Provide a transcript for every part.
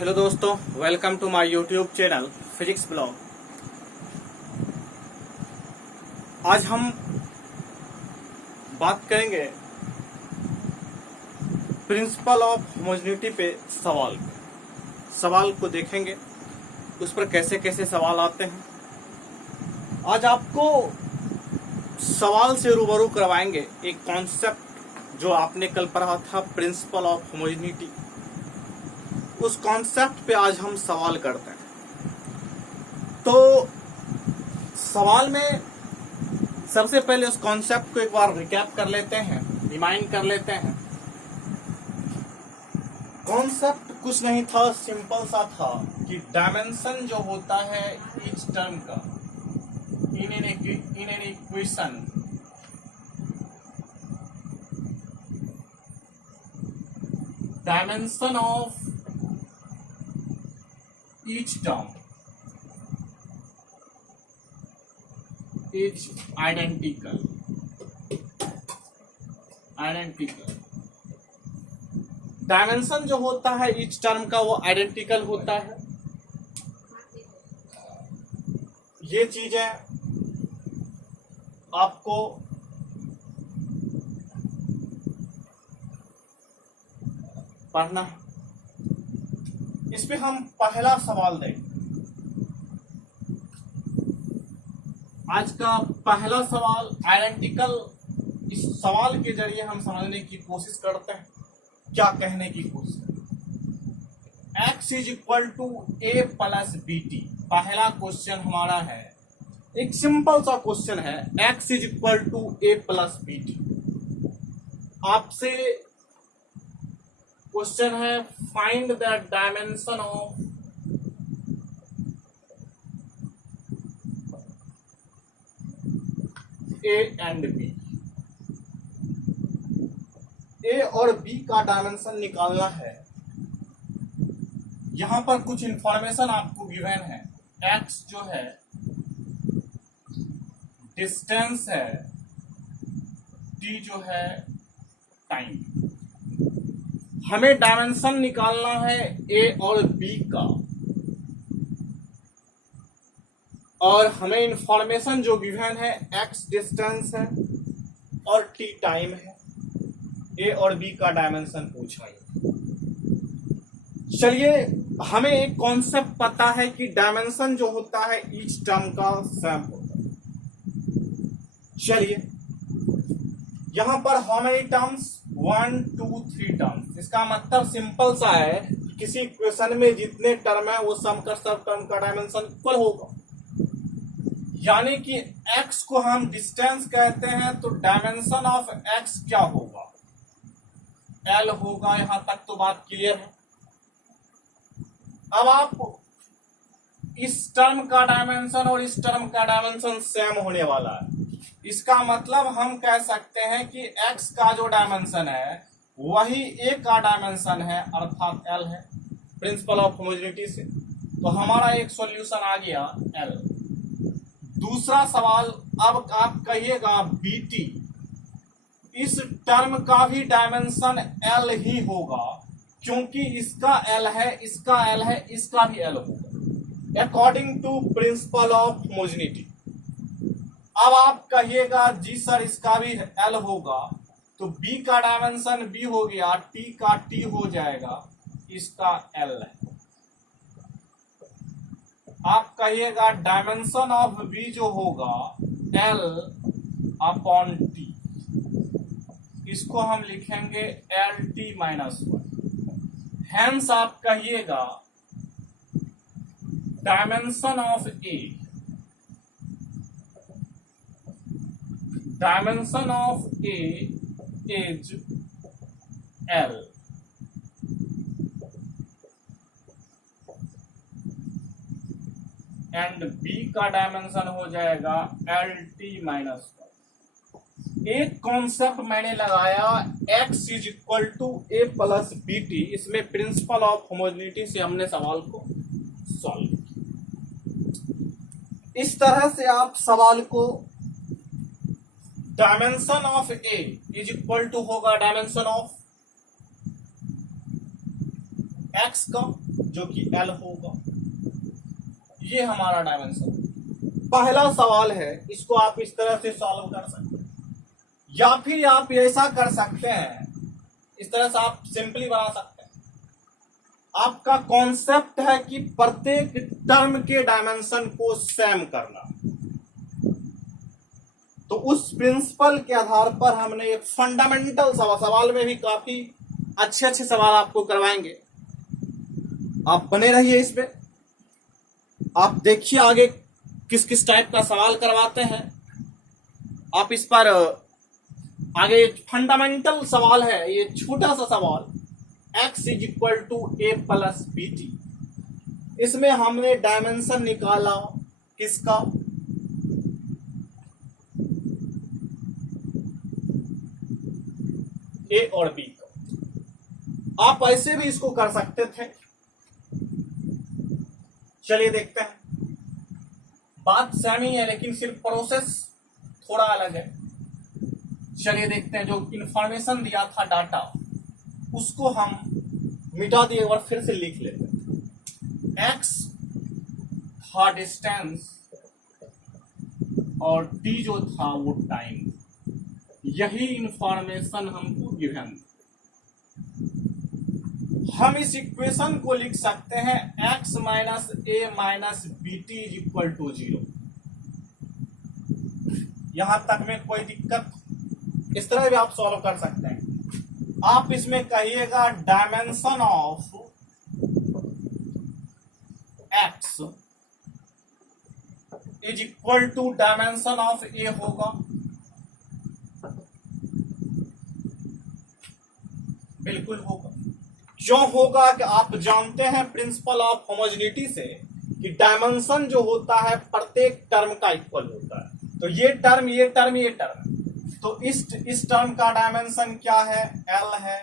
Hello दोस्तों, welcome to my YouTube channel physics blog. आज हम बात करेंगे प्रिंसिपल ऑफ होमोजेनिटी पे सवाल को देखेंगे, उस पर कैसे कैसे सवाल आते हैं। आज आपको सवाल से रूबरू करवाएंगे एक कॉन्सेप्ट जो आपने कल पढ़ा था, प्रिंसिपल ऑफ होमोजेनिटी। उस कॉन्सेप्ट पे आज हम सवाल करते हैं। तो सवाल में सबसे पहले उस कॉन्सेप्ट को एक बार रिकैप कर लेते हैं, रिमाइंड कर लेते हैं। कॉन्सेप्ट कुछ नहीं था, सिंपल सा था कि डायमेंशन जो होता है ईच टर्म का in an equation dimension of each term is identical dimension जो होता है ईच टर्म का वो आइडेंटिकल होता है। ये चीजें आपको पढ़ना है। इस पे हम पहला सवाल देंगे। आज का पहला सवाल आइडेंटिकल, इस सवाल के जरिए हम समझने की कोशिश करते हैं। क्या कहने की कोशिश करते हैं? x is equal to A plus B T. पहला क्वेश्चन हमारा है, एक सिंपल सा क्वेश्चन है, x is equal to A plus B T. आपसे क्वेश्चन है, find the dimension of A and B. A और बी का डायमेंशन निकालना है। यहां पर कुछ इंफॉर्मेशन आपको गिवन है। एक्स जो है डिस्टेंस है, टी जो है टाइम। हमें डायमेंशन निकालना है ए और बी का, और हमें इंफॉर्मेशन जो गिवन है एक्स डिस्टेंस है और टी टाइम है। ए और बी का डायमेंशन पूछा है। चलिए, हमें एक कॉन्सेप्ट पता है कि डायमेंशन जो होता है ईच टर्म का सेम होता है। चलिए, यहां पर हाउ मेनी टर्म्स, 1 2 3 टर्म्स। इसका मतलब सिंपल सा है कि किसी इक्वेशन में जितने टर्म है वो सम कर सब टर्म का डायमेंशन इक्वल होगा। यानी कि x को हम डिस्टेंस कहते हैं, तो डायमेंशन ऑफ x क्या होगा? l होगा। यहां तक तो बात क्लियर है। अब आप इस टर्म का डायमेंशन और इस टर्म का डायमेंशन सेम होने वाला है। इसका मतलब हम कह सकते हैं कि x का जो डायमेंशन है वही a का डायमेंशन है, अर्थात l है, प्रिंसिपल ऑफ होमोजेनिटी से। तो हमारा एक सॉल्यूशन आ गया l। दूसरा सवाल, अब आप कहिएगा bt, इस टर्म का भी डायमेंशन l ही होगा, क्योंकि इसका l है, इसका l है, इसका भी l होगा, according to principle of homogeneity. अब आप कहिएगा जी सर इसका भी l होगा, तो b का डायमेंशन b हो गया, t का t हो जाएगा, इसका l है। आप कहिएगा डायमेंशन ऑफ b जो होगा l अपॉन t, इसको हम लिखेंगे lt माइनस 1। हेंस आप कहिएगा dimension of a, dimension of a is l, and b का डायमेंशन हो जाएगा lt माइनस 1। एक कॉन्सेप्ट मैंने लगाया, x is equal to A plus B T. इसमें प्रिंसिपल ऑफ होमोजेनिटी से हमने सवाल को सॉल्व किया। इस तरह से आप सवाल को, dimension of a is equal to होगा डायमेंशन ऑफ एक्स का जो कि L होगा। ये हमारा डायमेंशन पहला सवाल है, इसको आप इस तरह से सॉल्व कर सकते हैं, या फिर आप ऐसा कर सकते हैं, इस तरह से आप सिंपली बना सकते हैं। आपका कॉन्सेप्ट है कि प्रत्येक टर्म के डायमेंशन को सेम करना, तो उस प्रिंसिपल के आधार पर हमने एक फंडामेंटल सवाल में भी काफी अच्छे अच्छे सवाल आपको करवाएंगे। आप बने रहिए इस पे, आप देखिए आगे किस किस टाइप का सवाल करवाते हैं। आप इस पर आगे फंडामेंटल सवाल है, ये छोटा सा सवाल x is equal to A plus B T. इसमें हमने डायमेंशन निकाला किसका, ए और बी का। आप ऐसे भी इसको कर सकते थे। चलिए देखते हैं, बात सेम ही है लेकिन सिर्फ प्रोसेस थोड़ा अलग है। चलिए देखते हैं, जो इंफॉर्मेशन दिया था डाटा, उसको हम मिटा दिए और फिर से लिख लेते हैं। x था डिस्टेंस और t जो था वो टाइम, यही इंफॉर्मेशन हमको गिवन। हम इस इक्वेशन को लिख सकते हैं x minus A minus B T is equal to 0। यहां तक में कोई दिक्कत, इस तरह भी आप सॉल्व कर सकते हैं। आप इसमें कहिएगा dimension of x is equal to dimension of A होगा, बिल्कुल होगा। क्यों होगा कि आप जानते हैं प्रिंसिपल ऑफ होमोजेनिटी से कि डायमेंशन जो होता है प्रत्येक टर्म का इक्वल होता है। तो ये टर्म ये टर्म ये टर्म, तो इस टर्म का डायमेंशन क्या है, L है,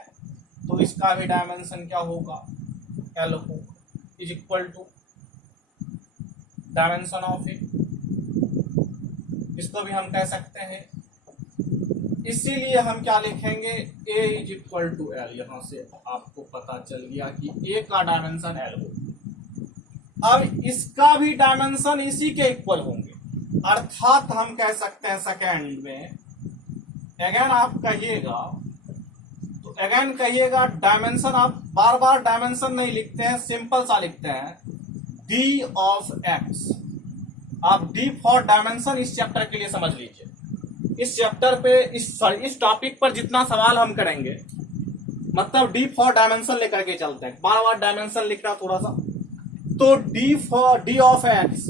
तो इसका भी डायमेंशन क्या होगा, L होगा, is equal to dimension of A. इसको भी हम कह सकते हैं, इसीलिए हम क्या लिखेंगे, A is equal to L। यहां से आपको पता चल गया कि A का डायमेंशन L होगा। अब इसका भी डायमेंशन इसी के इक्वल होंगे, अर्थात हम कह सकते हैं सेकेंड में अगेन आप कहिएगा, तो अगेन कहिएगा डायमेंशन, आप बार बार डायमेंशन नहीं लिखते हैं, सिंपल सा लिखते हैं d ऑफ x। आप d फॉर डायमेंशन इस चैप्टर के लिए समझ लीजिए। इस चैप्टर पे इस टॉपिक पर जितना सवाल हम करेंगे, मतलब d फॉर डायमेंशन लेकर के चलते हैं, बार बार डायमेंशन लिखना थोड़ा सा। तो d of x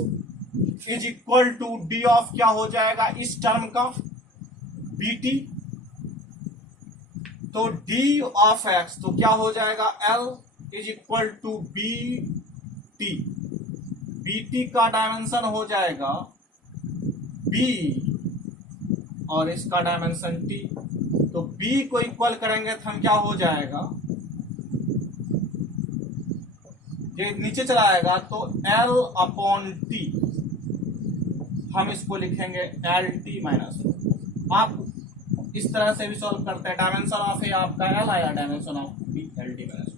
is equal to d of क्या हो जाएगा, इस टर्म का bt। तो d ऑफ x तो क्या हो जाएगा, L is equal to bt। bt का डायमेंशन हो जाएगा b और इसका डायमेंशन t। तो b को इक्वल करेंगे तो हम क्या हो जाएगा, ये नीचे चला आएगा तो L अपॉन t, हम इसको लिखेंगे LT माइनस। आप इस तरह से भी सॉल्व करते हैं, डायमेंशन ऑफ ए आपका L आया, dimension of B LT minus.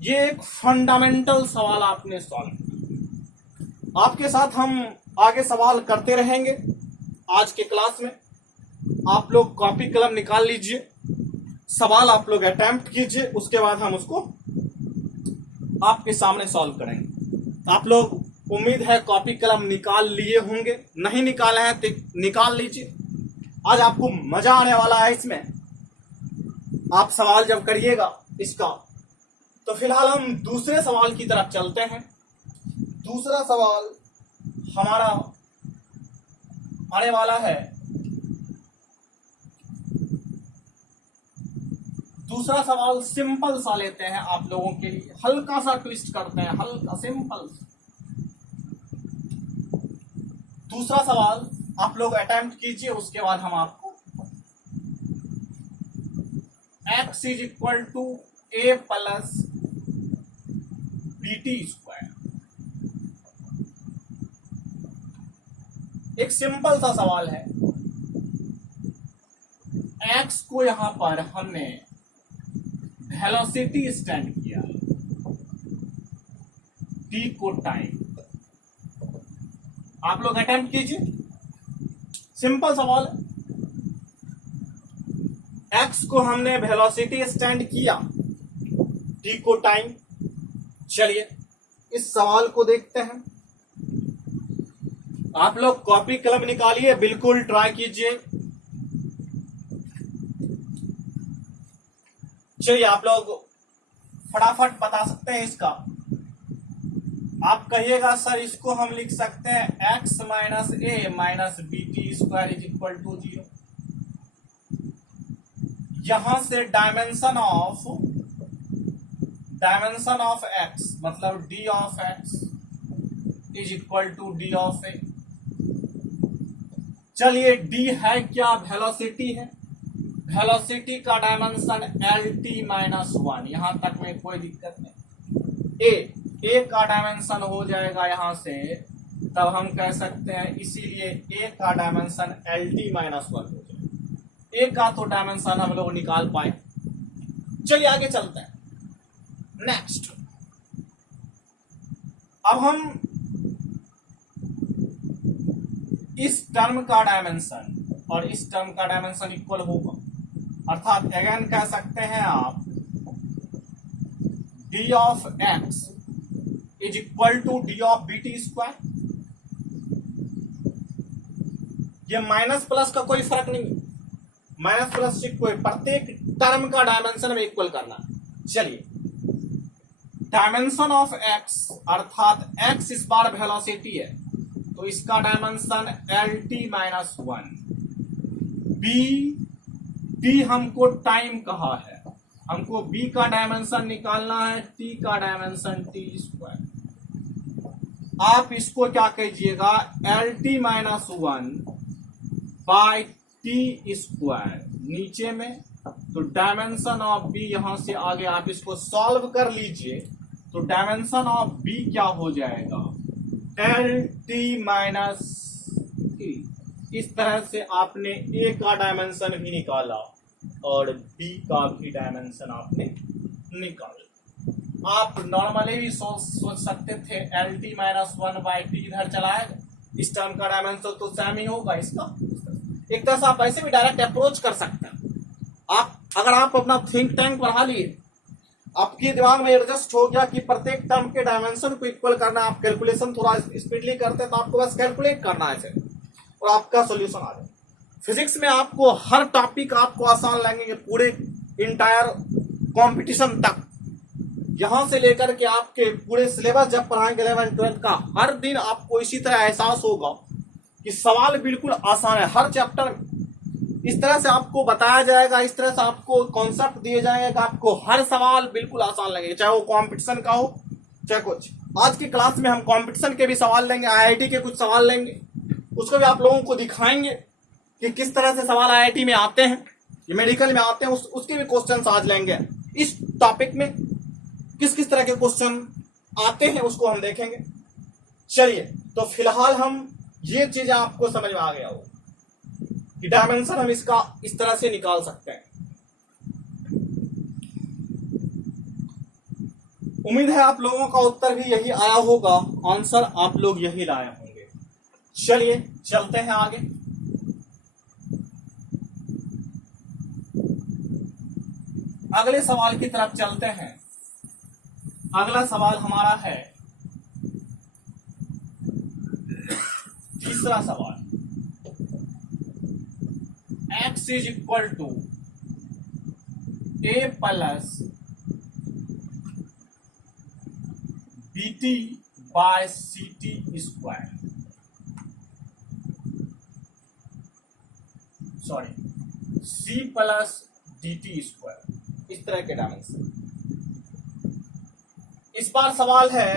ये एक फंडामेंटल सवाल आपने सॉल्व किया। आपके साथ हम आगे सवाल करते रहेंगे। आज के क्लास में आप लोग कॉपी कलम निकाल लीजिए, सवाल आप लोग अटेम्प्ट कीजिए, उसके बाद हम उसको आपके सामने सॉल्व करेंगे। आप लोग उम्मीद है कॉपी कलम निकाल लिए होंगे, नहीं निकाले हैं तो निकाल लीजिए। आज आपको मजा आने वाला है इसमें। आप सवाल जब करिएगा इसका, तो फिलहाल हम दूसरे सवाल की तरफ चलते हैं। दूसरा सवाल हमारा आने वाला है, दूसरा सवाल सिंपल सा लेते हैं आप लोगों के लिए, हल्का सा ट्विस्ट करते हैं, हल्का सिंपल। दूसरा सवाल आप लोग अटेम्प्ट कीजिए, उसके बाद हम आपको x is equal to A plus B T square, एक सिंपल सा सवाल है। x को यहां पर हमने वेलोसिटी स्टैंड किया, टी को टाइम। आप लोग अटेम्प्ट कीजिए, सिंपल सवाल है। एक्स को हमने वेलोसिटी स्टैंड किया, टी को टाइम। चलिए इस सवाल को देखते हैं। आप लोग कॉपी कलम निकालिए, बिल्कुल ट्राई कीजिए। चलिए आप लोग फटाफट बता सकते हैं इसका। आप कहिएगा सर इसको हम लिख सकते हैं X minus A minus B T square is equal to 0। यहां से डायमेंशन ऑफ एक्स मतलब D of X is equal to D of A. चलिए डी है क्या? वेलोसिटी है। वेलोसिटी का डायमेंशन एल टी माइनस 1, यहां तक में कोई दिक्कत नहीं। ए का डायमेंशन हो जाएगा यहां से, तब हम कह सकते हैं, इसीलिए ए का डायमेंशन एल टी माइनस 1 हो जाएगा। ए का तो डायमेंशन हम लोग निकाल पाए। चलिए आगे चलते हैं। नेक्स्ट, अब हम इस टर्म का डायमेंशन और इस टर्म का डायमेंशन इक्वल होगा, अर्थात अगेन कह सकते हैं आप D of X is equal to D of B T square. ये माइनस प्लस का कोई फर्क नहीं, माइनस प्लस से कोई, प्रत्येक टर्म का डायमेंशन में इक्वल करना। चलिए डायमेंशन ऑफ एक्स अर्थात एक्स इस बार वेलोसिटी है, तो इसका dimension L T minus 1। B हमको टाइम कहा है, हमको बी का डायमेंशन निकालना है, टी का डायमेंशन टी स्क्वायर। आप इसको क्या कीजिएगा, L T minus 1 by T square नीचे में, तो डायमेंशन ऑफ बी यहां से आगे आप इसको सॉल्व कर लीजिए, तो डायमेंशन ऑफ बी क्या हो जाएगा, एल टी माइनस टी। इस तरह से आपने ए का डायमेंशन भी निकाला और बी का भी डायमेंशन आपने निकाला। आप नॉर्मली भी सोच सकते थे L T minus 1 by T इधर चलाएगा, इस टर्म का डायमेंशन तो सेम ही होगा इसका। एक तरह से आप ऐसे भी डायरेक्ट अप्रोच कर सकते हैं। अगर आप अपना थिंक टैंक बढ़ा लिए, आपके दिमाग में एडजस्ट हो गया कि प्रत्येक टर्म के डायमेंशन को इक्वल करना, आप कैलकुलेशन थोड़ा स्पीडली करते हैं, तो आपको बस कैलकुलेट करना है और आपका सॉल्यूशन आ जाए। फिजिक्स में आपको हर टॉपिक आपको आसान लगेंगे, पूरे इंटायर कंपटीशन तक, यहां से लेकर के आपके पूरे सिलेबस जब पढ़ाएंगे 11 12 का, हर दिन आपको इसी तरह एहसास होगा कि सवाल बिल्कुल आसान है। हर चैप्टर इस तरह से आपको बताया जाएगा, इस तरह से आपको कॉन्सेप्ट दिए जाएंगे कि आपको हर सवाल बिल्कुल आसान लगेगा, चाहे वो कंपटीशन का हो चाहे कुछ। आज की क्लास में हम कंपटीशन के भी सवाल लेंगे, आईआईटी के कुछ सवाल लेंगे, उसको भी आप लोगों को दिखाएंगे कि किस तरह से सवाल आईआईटी में आते हैं, ये मेडिकल में आते हैं, उसके भी क्वेश्चन आज लेंगे। इस टॉपिक में किस किस तरह के क्वेश्चन आते हैं उसको हम देखेंगे। चलिए तो फिलहाल हम ये चीज आपको समझ में आ गया हो कि डायमेंशन हम इसका इस तरह से निकाल सकते हैं। उम्मीद है आप लोगों का उत्तर भी यही आया होगा, आंसर आप लोग यही लाए होंगे। चलिए चलते हैं आगे। अगले सवाल की तरफ चलते हैं। अगला सवाल हमारा है तीसरा सवाल, x is equal to A plus B T by C T square, sorry C plus D T square, इस तरह के डायमेंशन। इस बार सवाल है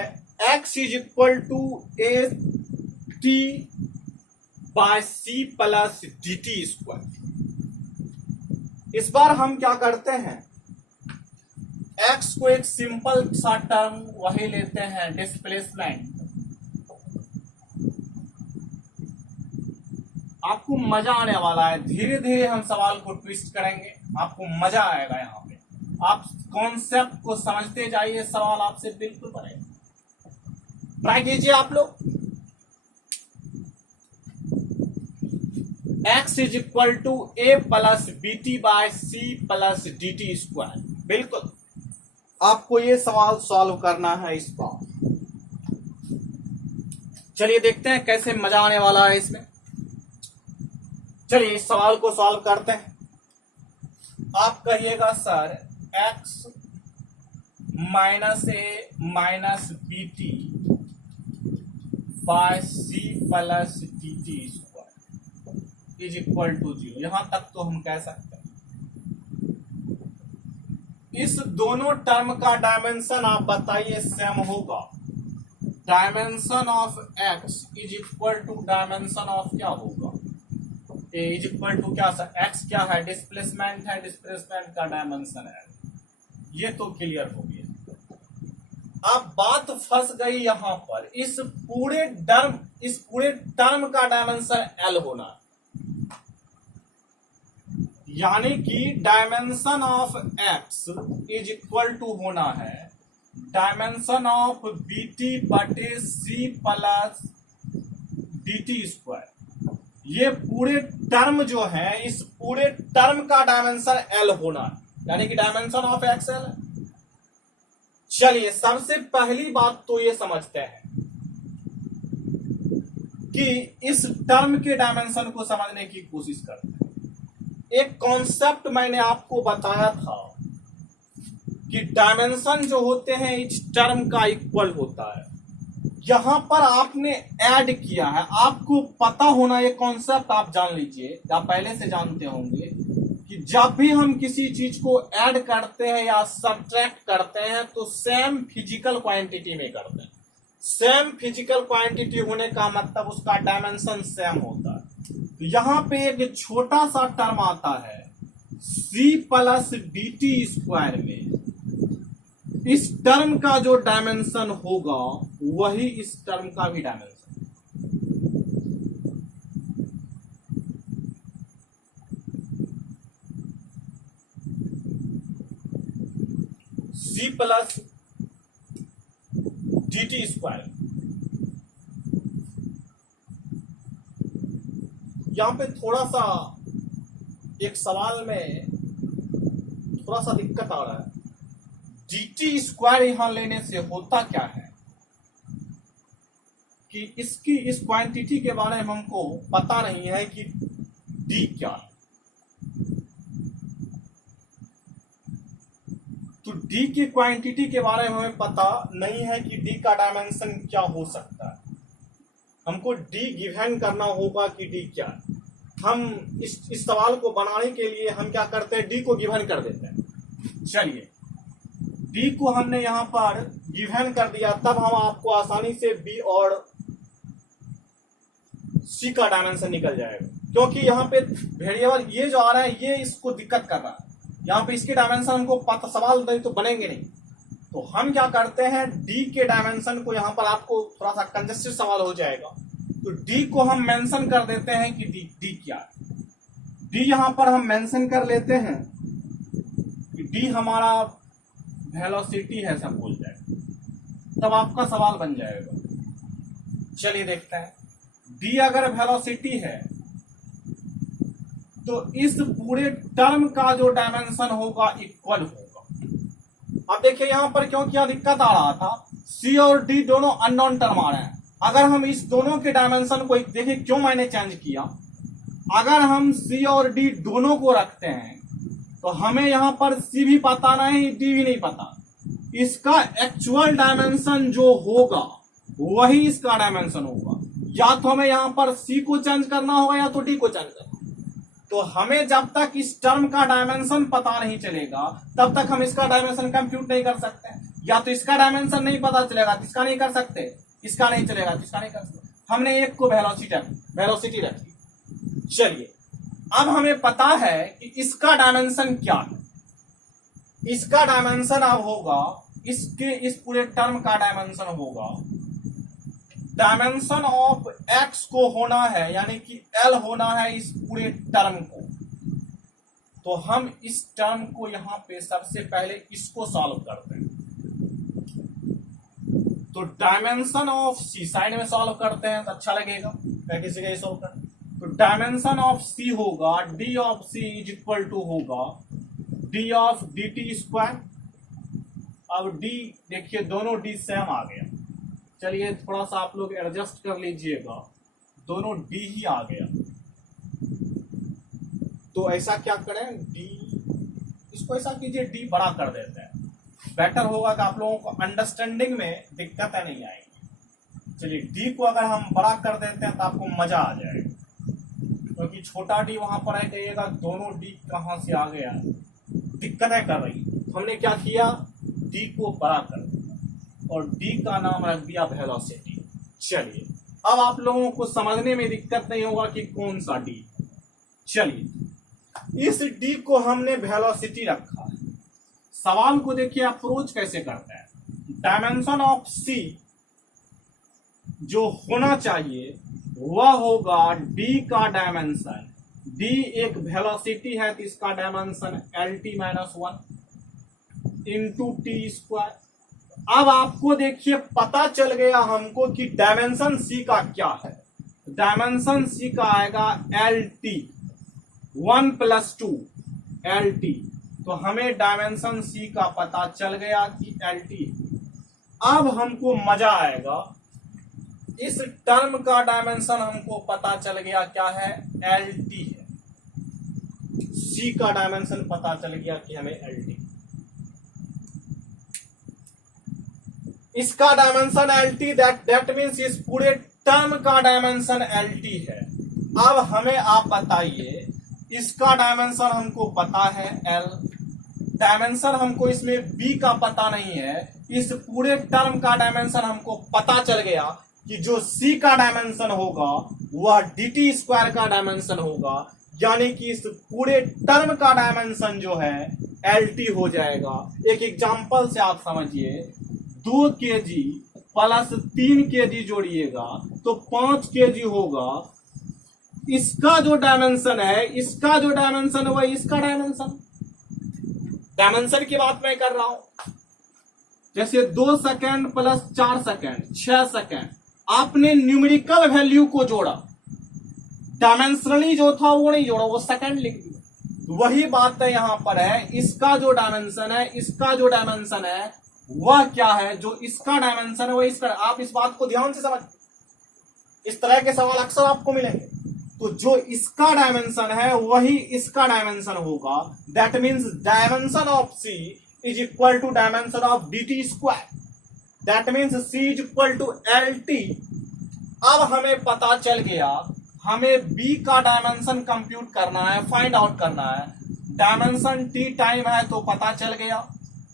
x is equal to A T by C plus D T square. इस बार हम क्या करते हैं, x को एक सिंपल सा टर्म वही लेते हैं, डिस्प्लेसमेंट। आपको मजा आने वाला है, धीरे धीरे हम सवाल को ट्विस्ट करेंगे, आपको मजा आएगा। यहाँ पे आप कॉन्सेप्ट को समझते जाइए, सवाल आपसे बिल्कुल बनेगा। ट्राई कीजिए आप लोग। x is equal to A plus B T by C plus D T square. बिल्कुल आपको ये सवाल सॉल्व करना है इस बार। चलिए देखते हैं कैसे मजा आने वाला है इसमें। चलिए इस सवाल को सॉल्व करते हैं। आप कहिएगा sir x minus A minus B T by C plus D T square is equal to 0। यहां तक तो हम कह सकते हैं। इस दोनों टर्म का डायमेंशन आप बताइए सेम होगा। Dimension of x is equal to dimension of क्या होगा, ए इज इक्वल टू क्या सर, x क्या है, डिस्प्लेसमेंट है, डिस्प्लेसमेंट का डायमेंशन है। ये तो क्लियर हो गया। अब बात फंस गई यहां पर, इस पूरे टर्म का डायमेंशन l होना, यानी कि dimension of x is equal to होना है डायमेंशन ऑफ बी टी बटे C plus D T square. ये पूरे टर्म जो है, इस पूरे टर्म का डायमेंशन l होना है, यानी कि डायमेंशन ऑफ x l है। चलिए सबसे पहली बात तो ये समझते हैं कि इस टर्म के डायमेंशन को समझने की कोशिश करते हैं। एक कॉन्सेप्ट मैंने आपको बताया था कि डायमेंशन जो होते हैं इस टर्म का इक्वल होता है। यहां पर आपने ऐड किया है, आपको पता होना, ये कॉन्सेप्ट आप जान लीजिए, आप पहले से जानते होंगे कि जब भी हम किसी चीज को ऐड करते हैं या सब्ट्रैक्ट करते हैं तो सेम फिजिकल क्वांटिटी में करते हैं। सेम फिजिकल क्वांटिटी होने का मतलब उसका डायमेंशन सेम होता है। तो यहां पे एक छोटा सा टर्म आता है c plus D T square में, इस टर्म का जो डायमेंशन होगा वही इस टर्म का भी dimension. c plus D T square. यहां पे थोड़ा सा एक सवाल में थोड़ा सा दिक्कत आ रहा है। डी टी स्क्वायर यहां लेने से होता क्या है कि इसकी इस क्वांटिटी के बारे में हमको पता नहीं है कि डी क्या है। तो डी की क्वांटिटी के बारे में हमें पता नहीं है कि डी का डायमेंशन क्या हो सकता है। हमको डी गिवन करना होगा कि डी क्या है। हम इस सवाल को बनाने के लिए हम क्या करते हैं, डी को गिवन कर देते हैं। चलिए डी को हमने यहां पर गिवन कर दिया, तब हम आपको आसानी से बी और सी का डायमेंशन निकल जाएगा। क्योंकि यहाँ पे वेरिएबल ये जो आ रहा है ये इसको दिक्कत कर रहा है। यहाँ पे इसके डायमेंशन हमको पता, सवाल नहीं तो बनेंगे नहीं। तो हम क्या करते हैं, डी के डायमेंशन को यहाँ पर आपको थोड़ा सा कंजस्टेड सवाल हो जाएगा, तो डी को हम मेंशन कर देते हैं कि डी क्या है। डी यहाँ पर हम मेंशन कर लेते हैं कि डी हमारा वेलोसिटी है, सब बोल जाए, तब आपका सवाल बन जाएगा। चलिए देखते हैं, डी अगर वेलोसिटी है तो इस पूरे टर्म का जो डायमेंशन होगा इक्वल होगा। अब देखिए यहां पर क्यों क्या दिक्कत आ रहा था, सी और डी दोनों अननोन टर्म आ रहे हैं। अगर हम इस दोनों के डायमेंशन को देखिए, क्यों मैंने चेंज किया, अगर हम सी और डी दोनों को रखते हैं तो हमें यहां पर सी भी पता नहीं, डी भी नहीं पता। इसका एक्चुअल डायमेंशन जो होगा वही इसका डायमेंशन होगा। या तो हमें यहां पर सी को चेंज करना होगा या तो डी को चेंज करना। तो हमें जब तक इस टर्म का डायमेंशन पता नहीं चलेगा तब तक हम इसका डायमेंशन कंप्यूट नहीं कर सकते। या तो इसका डायमेंशन नहीं पता चलेगा तो इसका नहीं कर सकते, इसका नहीं चलेगा तो इसका नहीं कर सकते। हमने एक को वेलोसिटी रखी। चलिए अब हमें पता है कि इसका डायमेंशन क्या है। इसका डायमेंशन अब होगा, इसके इस पूरे टर्म का डायमेंशन होगा, डायमेंशन ऑफ एक्स को होना है, यानी कि एल होना है इस पूरे टर्म को। तो हम इस टर्म को यहां पे सबसे पहले इसको सॉल्व करते हैं। तो डायमेंशन ऑफ सी साइड में सॉल्व करते हैं तो अच्छा लगेगा, किसी का सॉल्व कर। तो डायमेंशन ऑफ सी होगा D of C is equal to होगा D of D T square. अब डी देखिए दोनों डी सेम आ गया, चलिए थोड़ा सा आप लोग एडजस्ट कर लीजिएगा, दोनों डी ही आ गया। तो ऐसा क्या करें, डी इसको ऐसा कीजिए डी बड़ा कर देते हैं, बेटर होगा कि आप लोगों को अंडरस्टैंडिंग में दिक्कतें नहीं आएंगी। चलिए डी को अगर हम बड़ा कर देते हैं तो आपको मजा आ जाएगा, क्योंकि छोटा डी वहां पर है, कहिएगा दोनों डी कहां से आ गया, दिक्कतें कर रही। हमने क्या किया, डी को बड़ा कर दिया और डी का नाम रख दिया वेलोसिटी। चलिए अब आप लोगों को समझने में दिक्कत नहीं होगा कि कौन सा डी। चलिए इस डी को हमने वेलोसिटी रखा है। सवाल को देखिए अप्रोच कैसे करते हैं। डायमेंशन ऑफ सी जो होना चाहिए वह होगा डी का डायमेंशन, डी एक वेलोसिटी है तो इसका dimension L T minus one into T square. अब आपको देखिए पता चल गया हमको कि डायमेंशन सी का क्या है। डायमेंशन सी का आएगा एल टी, 1 + 2 एल टी। तो हमें डायमेंशन सी का पता चल गया कि एल टी। अब हमको मजा आएगा, इस टर्म का डायमेंशन हमको पता चल गया क्या है, एल टी है। सी का डायमेंशन पता चल गया कि हमें एल टी, इसका dimension L T, that means इस पूरे टर्म का डायमेंशन एल टी है। अब हमें आप बताइए, इसका डायमेंशन हमको पता है एल, डायमेंशन हमको इसमें बी का पता नहीं है। इस पूरे टर्म का डायमेंशन हमको पता चल गया कि जो सी का डायमेंशन होगा वह डी टी स्क्वायर का डायमेंशन होगा, यानी कि इस पूरे टर्म का डायमेंशन जो है एल टी हो जाएगा। एक एग्जांपल से आप समझिए, 2 kg प्लस 3 kg जोड़िएगा तो 5 kg होगा। इसका जो डायमेंशन है, इसका जो डायमेंशन है वह इसका डायमेंशन, डायमेंशन की बात मैं कर रहा हूं। जैसे 2 सेकेंड प्लस 4 सेकेंड 6 सेकेंड, आपने न्यूमेरिकल वैल्यू को जोड़ा, डायमेंशनली जो था वो नहीं जोड़ा, वो सेकेंड लिख दिया। वही बात है यहां पर है, इसका जो डायमेंशन है, इसका जो डायमेंशन है वह क्या है, जो इसका डायमेंशन है वह इसका। आप इस बात को ध्यान से समझ, इस तरह के सवाल अक्सर आपको मिलेंगे। तो जो इसका डायमेंशन है वही इसका डायमेंशन होगा, that means dimension of C is equal to dimension of D T square, that means C is equal to L T. अब हमें पता चल गया, हमें बी का डायमेंशन कंप्यूट करना है, फाइंड आउट करना है। डायमेंशन टी टाइम है तो पता चल गया,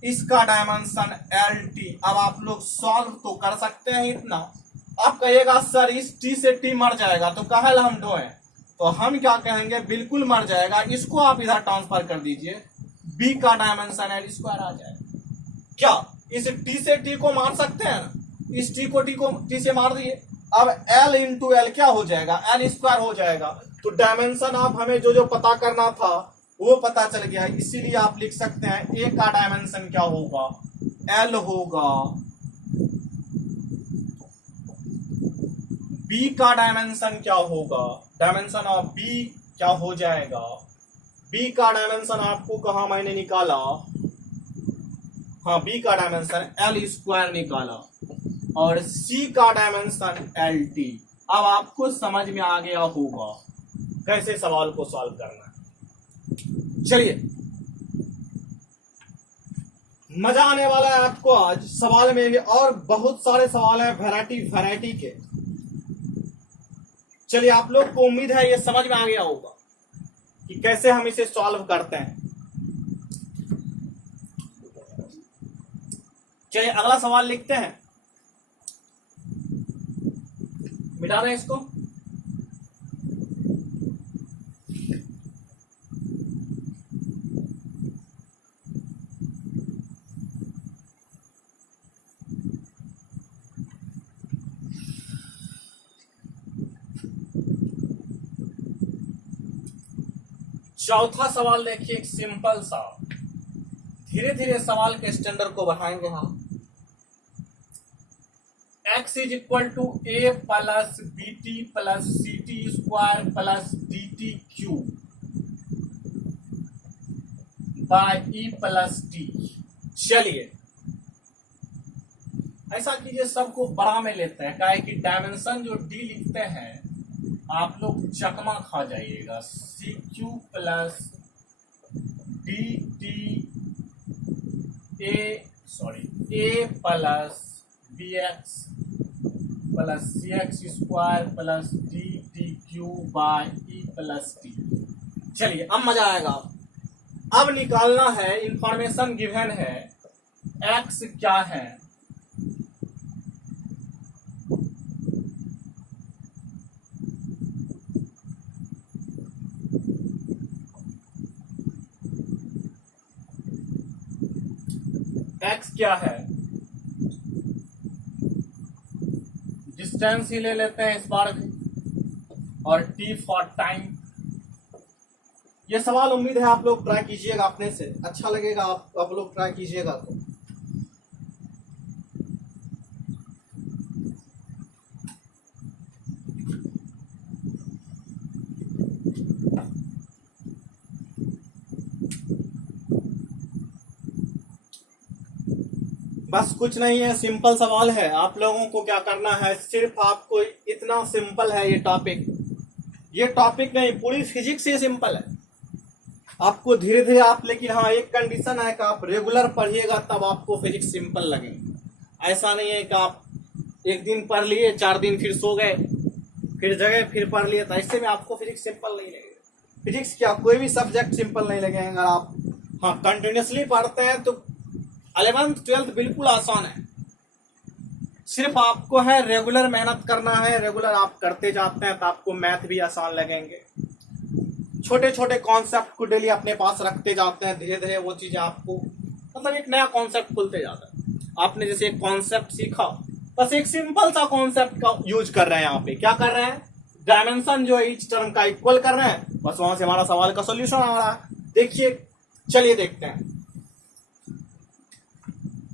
इसका डायमेंशन एल टी। अब आप लोग सॉल्व तो कर सकते हैं इतना। आप कहिएगा सर इस टी से टी मर जाएगा तो कहल हम ढोए, तो हम क्या कहेंगे, बिल्कुल मर जाएगा। इसको आप इधर ट्रांसफर कर दीजिए, बी का डायमेंशन एल स्क्वायर आ जाएगा। क्या इस टी से टी को मार सकते हैं ना, इस टी को टी से मार दिए। अब एल इंटू एल क्या हो जाएगा, एल स्क्वायर हो जाएगा। तो डायमेंशन आप हमें जो पता करना था वो पता चल गया है। इसीलिए आप लिख सकते हैं ए का डायमेंशन क्या होगा, एल होगा। बी का डायमेंशन क्या होगा, डायमेंशन ऑफ बी क्या हो जाएगा। बी का डायमेंशन आपको कहा मैंने निकाला, हाँ बी का डायमेंशन एल स्क्वायर निकाला और सी का डायमेंशन एल टी। अब आपको समझ में आ गया होगा कैसे सवाल को सॉल्व करना है। चलिए मजा आने वाला है आपको आज सवाल में भी, और बहुत सारे सवाल हैं वैरायटी के। चलिए आप लोग को उम्मीद है ये समझ में आ गया होगा कि कैसे हम इसे सॉल्व करते हैं। चलिए अगला सवाल लिखते हैं, मिटा दें इसको। चौथा सवाल देखिए, एक सिंपल सा, धीरे धीरे सवाल के स्टैंडर्ड को बढ़ाएंगे हम। x is equal to A plus B T plus C T square plus D T Q by E plus T. चलिए ऐसा कीजिए, सबको बड़ा में लेते हैं, क्या है कि डायमेंशन जो डी लिखते हैं आप लोग चकमा खा जाइएगा, C Q plus D T A plus B X plus C X square plus D T Q by E plus T. चलिए अब मजा आएगा। अब निकालना है, इंफॉर्मेशन गिवन है, एक्स क्या है, एक्स क्या है, डिस्टेंस ही ले लेते हैं इस बार भी, और टी फॉर टाइम। ये सवाल उम्मीद है आप लोग ट्राई कीजिएगा, अपने से अच्छा लगेगा, आप लोग ट्राई कीजिएगा। तो बस कुछ नहीं है, सिंपल सवाल है। आप लोगों को क्या करना है, सिर्फ आपको इतना सिंपल है ये टॉपिक नहीं, पूरी फिजिक्स ये सिंपल है। आपको धीरे धीरे आप, लेकिन हाँ एक कंडीशन है कि आप रेगुलर पढ़िएगा तब आपको फिजिक्स सिंपल लगेगी। ऐसा नहीं है कि आप एक दिन पढ़ लिए, 4 दिन फिर सो गए, फिर जगह फिर पढ़ लिए, तो ऐसे में आपको फिजिक्स सिंपल नहीं लगेगा। फिजिक्स क्या, कोई भी सब्जेक्ट सिंपल नहीं लगेगा अगर आप हाँ कंटिन्यूसली पढ़ते हैं। तो 11th 12th बिल्कुल आसान है, सिर्फ आपको है रेगुलर मेहनत करना है। रेगुलर आप करते जाते हैं तो आपको मैथ भी आसान लगेंगे। छोटे छोटे कॉन्सेप्ट को डेली अपने पास रखते जाते हैं, धीरे धीरे वो चीजें आपको मतलब एक नया कॉन्सेप्ट खुलते जाता है। आपने जैसे एक कॉन्सेप्ट सीखा, बस एक सिंपल सा कॉन्सेप्ट का यूज कर रहे हैं। यहाँ पे क्या कर रहे हैं, डायमेंशन जो है ईच टर्म का इक्वल कर रहे हैं, बस वहां से हमारा सवाल का सोल्यूशन आ रहा है। देखिए चलिए देखते हैं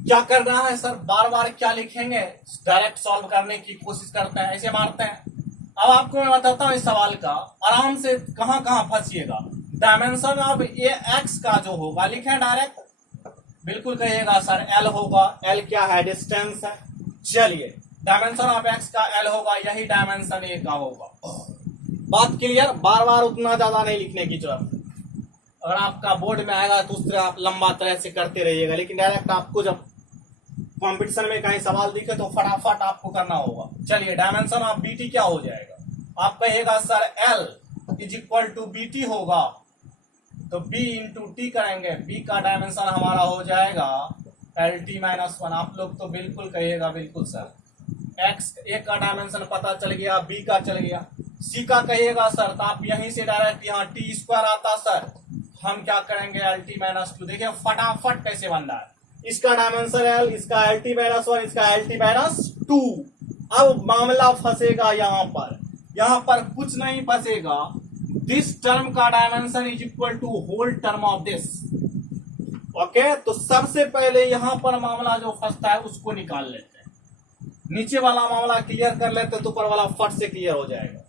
क्या कर रहा है सर। बार बार क्या लिखेंगे, डायरेक्ट सॉल्व करने की कोशिश करते हैं, ऐसे मारते हैं। अब आपको मैं बताता हूँ इस सवाल का, आराम से कहां कहां फंसिएगा। डायमेंशन ऑफ ए एक्स का जो होगा लिखे डायरेक्ट, बिल्कुल कहिएगा सर एल होगा। एल क्या है, डिस्टेंस है। चलिए डायमेंशन ऑफ एक्स का एल होगा, यही डायमेंशन ए का होगा। बात क्लियर, बार बार उतना ज्यादा नहीं लिखने की जरूरत। अगर आपका बोर्ड में आएगा तो उस तरह आप लंबा तरह से करते रहिएगा, लेकिन डायरेक्ट आपको जब कंपटीशन में कहीं सवाल दिखे तो फटाफट आपको करना होगा। चलिए डायमेंशन ऑफ बीटी क्या हो जाएगा, आप कहिएगा sir L is equal to BT होगा, तो बी इंटू टी करेंगे, बी का डायमेंशन हमारा हो जाएगा एल टी माइनस 1। आप लोग तो बिल्कुल कहिएगा बिल्कुल सर। एक्स ए का डायमेंशन पता चल गया, बी का चल गया, सी का कहिएगा सर, तो आप यहीं से डायरेक्ट यहाँ टी स्क्वायर आता सर, हम क्या करेंगे एल टी माइनस 2। देखिए फटाफट कैसे बन रहा है, इसका डायमेंशन एल, इसका एल टी माइनस 1, इसका एल टी माइनस 2। अब मामला फंसेगा यहाँ पर कुछ नहीं फंसेगा। दिस टर्म का dimension is equal to whole term of this. Okay, तो सबसे पहले यहाँ पर मामला जो फंसता है उसको निकाल लेते हैं, नीचे वाला मामला क्लियर कर लेते हैं तो ऊपर वाला फट से क्लियर हो जाएगा।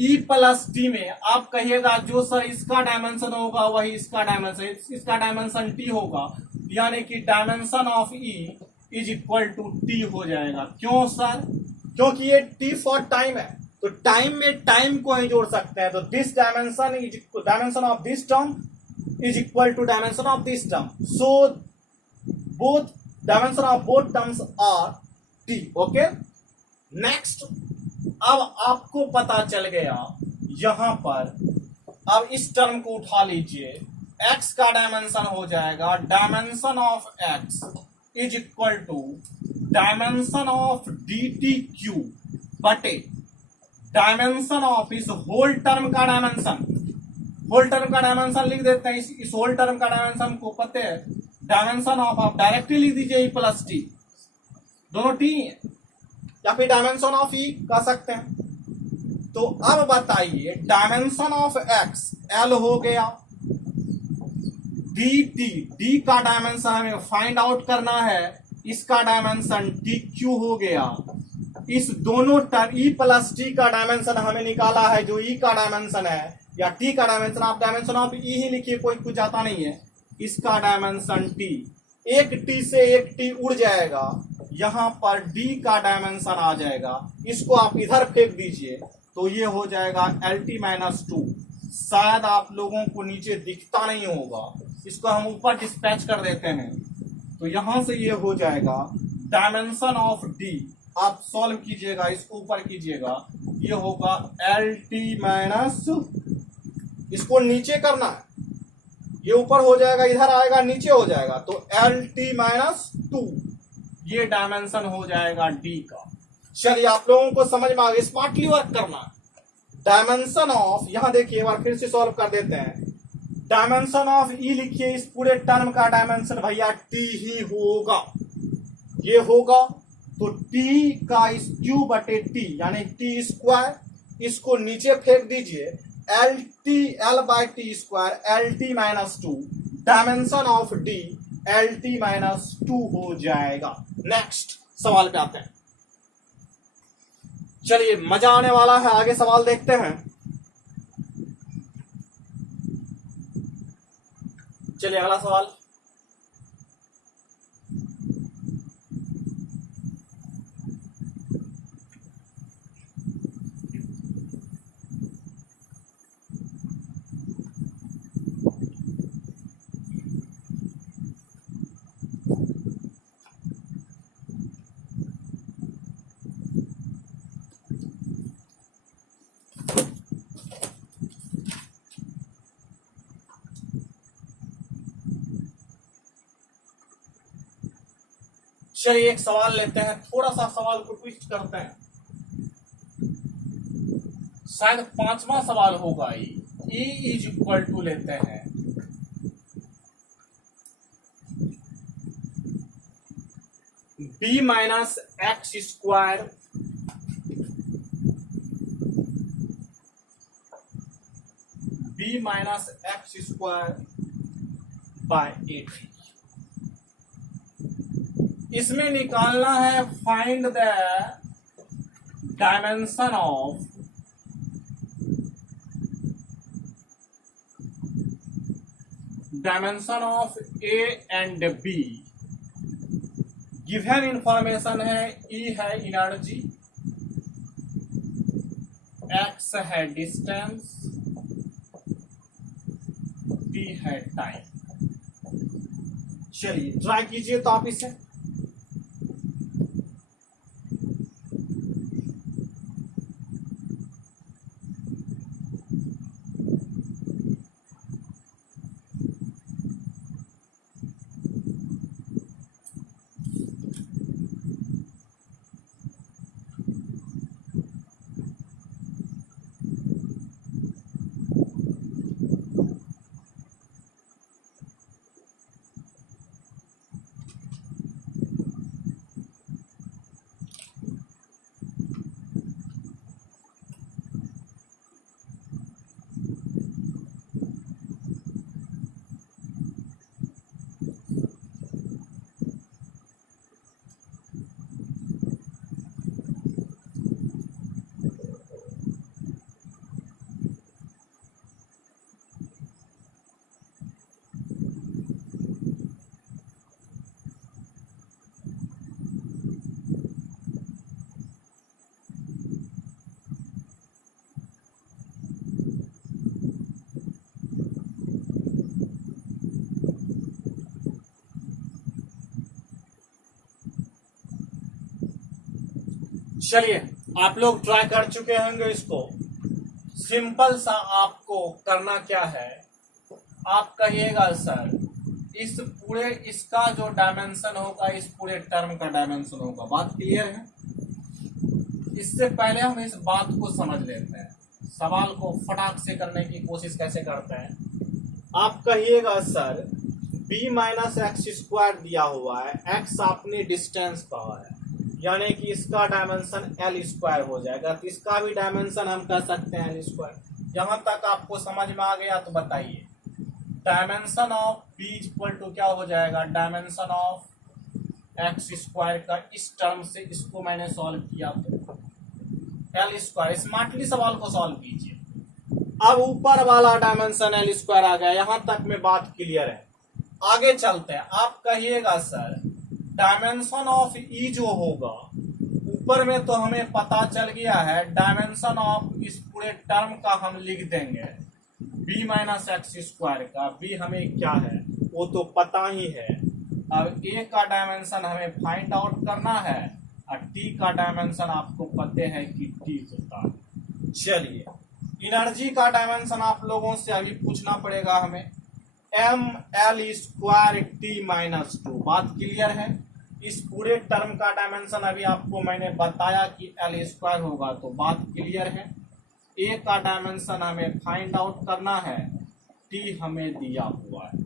ई प्लस टी में आप कहिएगा जो सर इसका डायमेंशन होगा वही इसका डायमेंशन टी होगा, यानी कि dimension of E is equal to T हो जाएगा। क्यों सर, क्योंकि ये टी फॉर टाइम है, तो टाइम में टाइम को ही जोड़ सकते हैं। तो this dimension of this term is equal to dimension of this term, so both dimension of both terms are T. Okay, next अब आपको पता चल गया यहां पर, अब इस टर्म को उठा लीजिए, x का डायमेंशन हो जाएगा dimension of x is equal to dimension of D T Q बटे डायमेंशन ऑफ इस होल टर्म का डायमेंशन। होल टर्म का डायमेंशन लिख देते हैं, इस होल टर्म का डायमेंशन को पता है, डायमेंशन ऑफ आप डायरेक्टली लिख दीजिए ई प्लस टी, दोनों टी है, या फिर डायमेंशन ऑफ ई कह सकते हैं। तो अब बताइए डायमेंशन ऑफ एक्स एल हो गया, डी टी, डी का डायमेंशन हमें फाइंड आउट करना है, इसका डायमेंशन डी क्यू हो गया, इस दोनों टर्म ई प्लस टी का डायमेंशन हमें निकाला है, जो ई का डायमेंशन है या टी का डायमेंशन, आप डायमेंशन ऑफ ई ही लिखिए, कोई कुछ आता नहीं है। इसका डायमेंशन टी, एक टी से एक टी उड़ जाएगा, यहां पर डी का डायमेंशन आ जाएगा, इसको आप इधर फेंक दीजिए तो ये हो जाएगा LT-2। शायद आप लोगों को नीचे दिखता नहीं होगा, इसको हम ऊपर डिस्पैच कर देते हैं, तो यहां से ये हो जाएगा डायमेंशन ऑफ डी। आप सॉल्व कीजिएगा, इसको ऊपर कीजिएगा, ये होगा LT-, इसको नीचे करना है, ये ऊपर हो जाएगा, इधर आएगा, नीचे हो जाएगा, तो LT-2 ये डायमेंशन हो जाएगा डी का। चलिए आप लोगों को समझ में आ गया, स्मार्टली वर्क करना। डायमेंशन ऑफ, यहां देखिए एक बार फिर से सॉल्व कर देते हैं। डायमेंशन ऑफ ई लिखिए, इस पूरे टर्म का डायमेंशन भैया टी ही होगा, ये होगा तो टी का इस क्यू बटे टी यानी टी स्क्वायर, इसको नीचे फेंक दीजिए, L/T² LT-2 dimension of D LT-2 हो जाएगा। नेक्स्ट सवाल पे आते हैं। चलिए मजा आने वाला है, आगे सवाल देखते हैं। चलिए अगला सवाल। चलिए एक सवाल लेते हैं, थोड़ा सा सवाल को ट्विस्ट करते हैं, शायद 5वां सवाल होगा। ई इज इक्वल टू लेते हैं B-X², B-X² 8। इसमें निकालना है find the dimension of A and B. Given information है, ई है एनर्जी, एक्स है डिस्टेंस, टी है टाइम। चलिए ट्राई कीजिए तो आप इसे। चलिए आप लोग ट्राई कर चुके होंगे इसको। सिंपल सा आपको करना क्या है, आप कहिएगा सर इस पूरे, इसका जो डायमेंशन होगा इस पूरे टर्म का डायमेंशन होगा। बात क्लियर है? इससे पहले हम इस बात को समझ लेते हैं, सवाल को फटाक से करने की कोशिश कैसे करते हैं। आप कहिएगा सर B-X² दिया हुआ है, x आपने डिस्टेंस कहा है, यानी कि इसका डायमेंशन L² हो जाएगा, तो इसका भी डायमेंशन हम कह सकते हैं L²। यहां तक आपको समझ में आ गया तो बताइए dimension of B equal to क्या हो जाएगा, डायमेंशन ऑफ x² का इस टर्म से, इसको मैंने सॉल्व किया तो एल स्क्वायर। स्मार्टली सवाल को सॉल्व कीजिए। अब ऊपर वाला डायमेंशन एल स्क्वायर आ गया, यहां तक में बात क्लियर है। आगे चलते हैं। आप कहिएगा सर डायमेंशन ऑफ ई जो होगा, ऊपर में तो हमें पता चल गया है, डायमेंशन ऑफ इस पूरे टर्म का हम लिख देंगे बी माइनस एक्स स्क्वायर का। बी हमें क्या है वो तो पता ही है। अब ए का डायमेंशन हमें फाइंड आउट करना है और टी का डायमेंशन आपको पते है कि टी होता है। चलिए एनर्जी का डायमेंशन आप लोगों से अभी पूछना पड़ेगा हमें, M L square T minus 2। बात क्लियर है। इस पूरे टर्म का डायमेंशन अभी आपको मैंने बताया कि एल स्क्वायर होगा, तो बात क्लियर है। ए का डायमेंशन हमें फाइंड आउट करना है, टी हमें दिया हुआ है।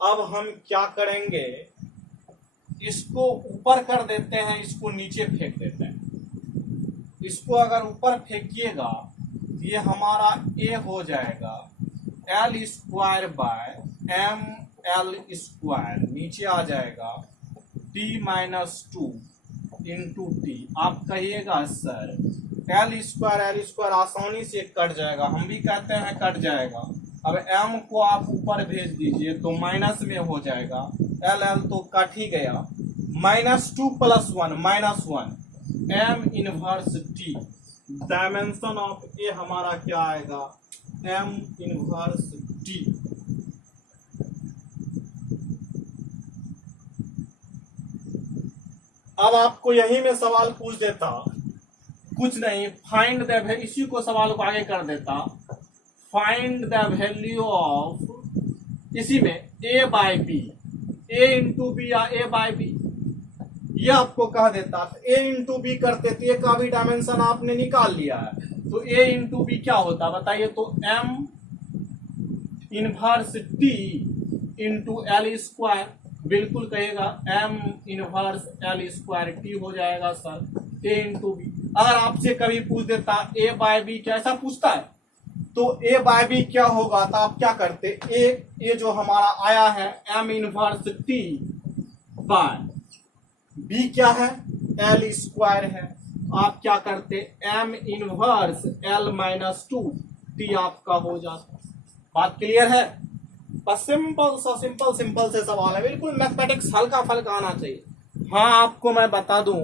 अब हम क्या करेंगे, इसको ऊपर कर देते हैं, इसको नीचे फेंक देते हैं। इसको अगर ऊपर फेंकिएगा ये हमारा ए हो जाएगा L square by M L square, नीचे आ जाएगा टी माइनस 2 इंटू टी। आप कहिएगा सर एल स्क्वायर आसानी से कट जाएगा, हम भी कहते हैं कट जाएगा। अब एम को आप ऊपर भेज दीजिए तो माइनस में हो जाएगा, एल एल तो कट ही गया। -2 + 1 -1 M inverse T. Dimension of A हमारा क्या आएगा, एम इनवर्स टी। अब आपको यही में सवाल पूछ देता, कुछ नहीं, फाइंड द, इसी को सवाल को आगे कर देता, फाइंड द वैल्यू ऑफ, इसी में ए by B, A into B या ए बाय बी, ये आपको कह देता। ए इंटू बी करते तो ए का भी डायमेंशन आपने निकाल लिया है, तो ए इंटू बी क्या होता बताइए, तो M inverse T into L square. बिल्कुल कहेगा M inverse L square T हो जाएगा सर, ए इंटू बी। अगर आपसे कभी पूछ देता ए बाय बी क्या, ऐसा पूछता है तो ए बाय बी क्या होगा, तो आप क्या करते, ए जो हमारा आया है M inverse T by B क्या है, एल स्क्वायर है। आप क्या करते, M inverse L minus 2 T आपका हो जाता। बात क्लियर है। बस सिंपल से सवाल है, बिल्कुल मैथमेटिक्स हल्का फल्का आना चाहिए। हाँ आपको मैं बता दूं,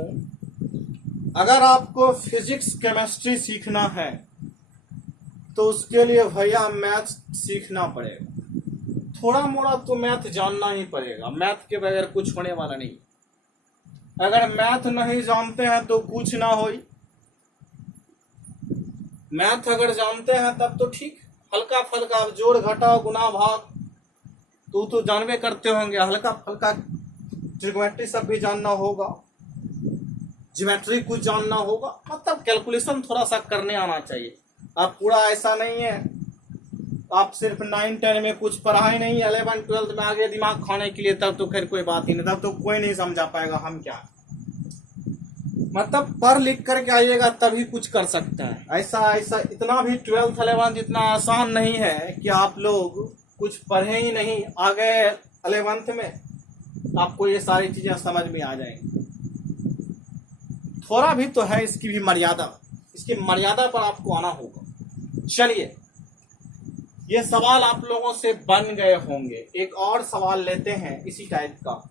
अगर आपको फिजिक्स केमिस्ट्री सीखना है तो उसके लिए भैया मैथ सीखना पड़ेगा। थोड़ा मोड़ा तो मैथ जानना ही पड़ेगा, मैथ के बगैर कुछ होने वाला नहीं। अगर मैथ नहीं जानते हैं तो कुछ ना हो। मैथ अगर जानते हैं तब तो ठीक, हल्का फल्का जोड़ घटाव गुना भाग तो जानवे करते होंगे, हल्का फल्का ट्रिग्नोमेट्री सब भी जानना होगा, ज्योमेट्री कुछ जानना होगा, मतलब कैलकुलेशन थोड़ा सा करने आना चाहिए। आप पूरा ऐसा नहीं है आप सिर्फ 9-10 में कुछ पढ़ा ही नहीं, 11-12 में आगे दिमाग खाने के लिए, तब तो खैर कोई बात ही नहीं, तब तो कोई नहीं समझा पाएगा हम क्या। मतलब पढ़ लिख करके आइएगा तभी कुछ कर सकते हैं। ऐसा इतना भी 12th 11th इतना आसान नहीं है कि आप लोग कुछ पढ़े ही नहीं, आ गए 11th में आपको ये सारी चीजें समझ में आ जाएंगी। थोड़ा भी तो है इसकी भी मर्यादा, इसकी मर्यादा पर आपको आना होगा। चलिए ये सवाल आप लोगों से बन गए होंगे, एक और सवाल लेते हैं इसी टाइप का।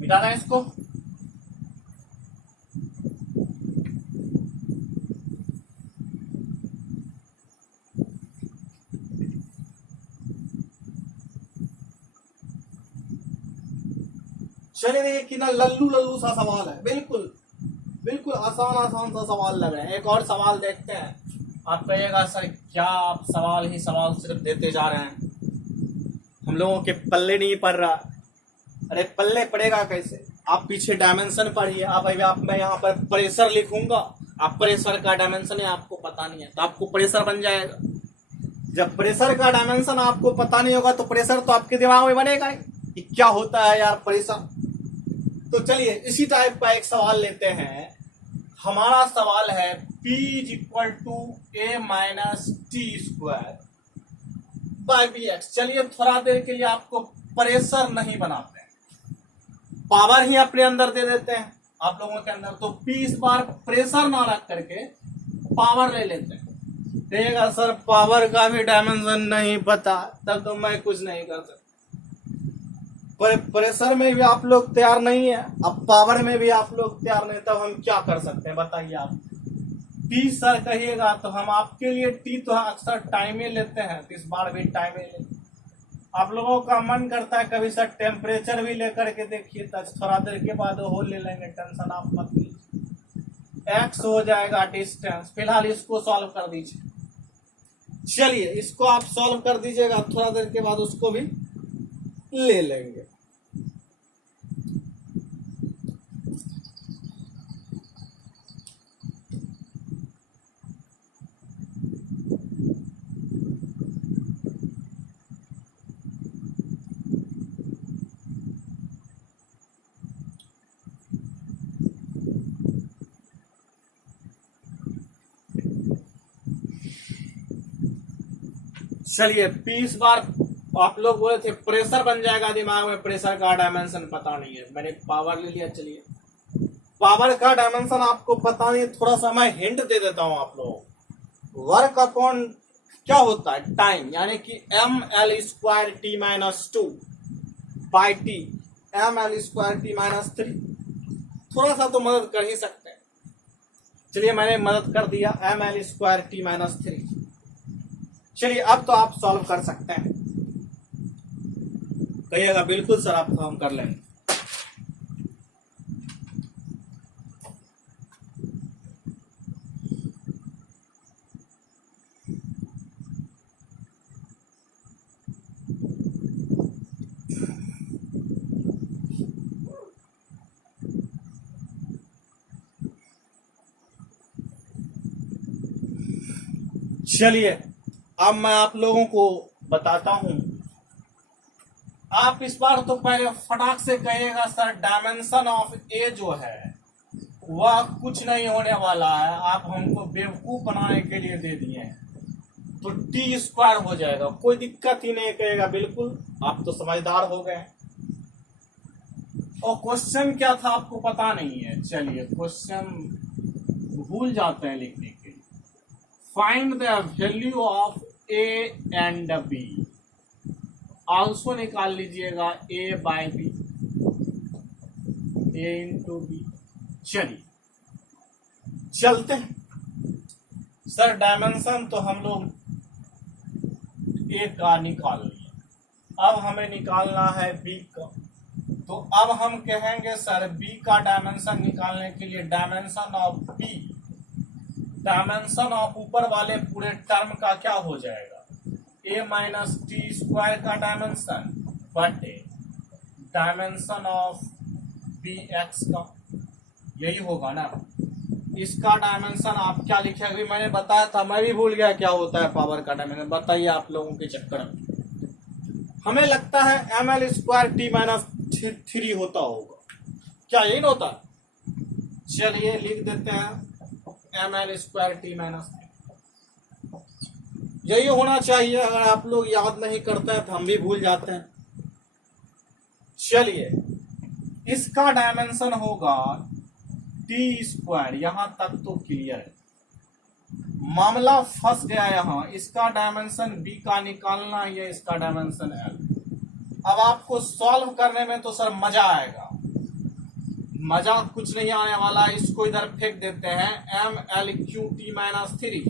मिटाना है इसको। चलिए देखिए कि ना लल्लू सा सवाल है, बिल्कुल आसान सा सवाल लग रहा है। एक और सवाल देखते हैं। आप कहिएगा सर क्या आप सवाल सिर्फ देते जा रहे हैं, हम लोगों के पल्ले नहीं पड़ रहा। अरे पल्ले पड़ेगा कैसे, आप पीछे डायमेंशन पढ़िए। आप मैं यहाँ पर प्रेशर लिखूंगा, आप प्रेशर का डायमेंशन है आपको पता नहीं है तो आपको प्रेशर बन जाएगा। जब प्रेशर का डायमेंशन आपको पता नहीं होगा तो प्रेशर तो आपके दिमाग में बनेगा कि क्या होता है यार प्रेशर। तो चलिए इसी टाइप का एक सवाल लेते हैं। हमारा सवाल है P is equal to A minus T square by B X. चलिए थोड़ा देर के लिए आपको प्रेशर नहीं बनाते हैं, पावर ही अपने अंदर दे देते हैं आप लोगों के अंदर। तो P इस बार प्रेशर ना रख करके पावर ले लेते हैं। देखिएगा सर पावर का भी डायमेंशन नहीं पता, तब तो मैं कुछ नहीं कर सकता। प्रेशर में भी आप लोग तैयार नहीं है, अब पावर में भी आप लोग तैयार नहीं, तब हम क्या कर सकते हैं बताइए आप। टी सर कहिएगा तो हम आपके लिए टी तो अक्सर टाइम ही लेते हैं, तो इस बार भी टाइम ही लेते। आप लोगों का मन करता है कभी सर टेम्परेचर भी लेकर के देखिए, तब थोड़ा देर के बाद वो ले लेंगे, टेंशन आप मत लीजिए। एक्स हो जाएगा डिस्टेंस, फिलहाल इसको सॉल्व कर दीजिए। चलिए इसको आप सॉल्व कर दीजिएगा, थोड़ा देर के बाद उसको भी ले लेंगे। चलिए P इस बार आप लोग बोले थे प्रेशर बन जाएगा दिमाग में, प्रेशर का डायमेंशन पता नहीं है, मैंने पावर ले लिया। चलिए पावर का डायमेंशन आपको पता नहीं, थोड़ा सा मैं हिंट दे देता हूं आप लोग। वर्क अपॉन क्या होता है टाइम, यानी कि M L square T minus two by T, M L square T minus three. थोड़ा सा तो मदद कर ही सकते हैं। चलिए मैंने मदद कर दिया, M L square T minus three. चलिए अब तो आप सॉल्व कर सकते हैं। कहिएगा बिल्कुल सर, आप तो हम कर लेंगे। चलिए अब मैं आप लोगों को बताता हूं। आप इस बार तो पहले फटाक से कहिएगा सर डायमेंशन ऑफ ए जो है वह कुछ नहीं होने वाला है, आप हमको बेवकूफ बनाने के लिए दे दिए हैं, तो टी स्क्वायर हो जाएगा, कोई दिक्कत ही नहीं। कहेगा बिल्कुल, आप तो समझदार हो गए। और क्वेश्चन क्या था आपको पता नहीं है, चलिए क्वेश्चन भूल जाते हैं लिखने के लिए। Find the value of A and B, also निकाल लीजिएगा A by B, A into B. चलिए चलते हैं सर, डायमेंशन तो हम लोग ए का निकाल लिया, अब हमें निकालना है बी का। तो अब हम कहेंगे सर बी का डायमेंशन निकालने के लिए dimension of B, dimension of ऊपर वाले पूरे टर्म का क्या हो जाएगा, ए माइनस टी स्क्वायर का डायमेंशन बटे डायमेंशन ऑफ बी एक्स का, यही होगा ना। इसका डायमेंशन आप क्या लिखे, अभी मैंने बताया था, मैं भी भूल गया क्या होता है पावर का डायमेंशन, बताइए आप लोगों के चक्कर में। हमें लगता है M L square T minus three होता होगा, क्या यही ना होता? चलिए लिख देते हैं M L square T minus, यही होना चाहिए। अगर आप लोग याद नहीं करते हैं तो हम भी भूल जाते हैं। चलिए इसका डायमेंशन होगा टी स्क्वायर, यहां तक तो क्लियर है, मामला फंस गया यहां। इसका डायमेंशन बी का निकालना, ये इसका डायमेंशन एल। अब आपको सॉल्व करने में तो सर मजा आएगा, मजा कुछ नहीं आने वाला। इसको इधर फेंक देते हैं, M L Q T minus three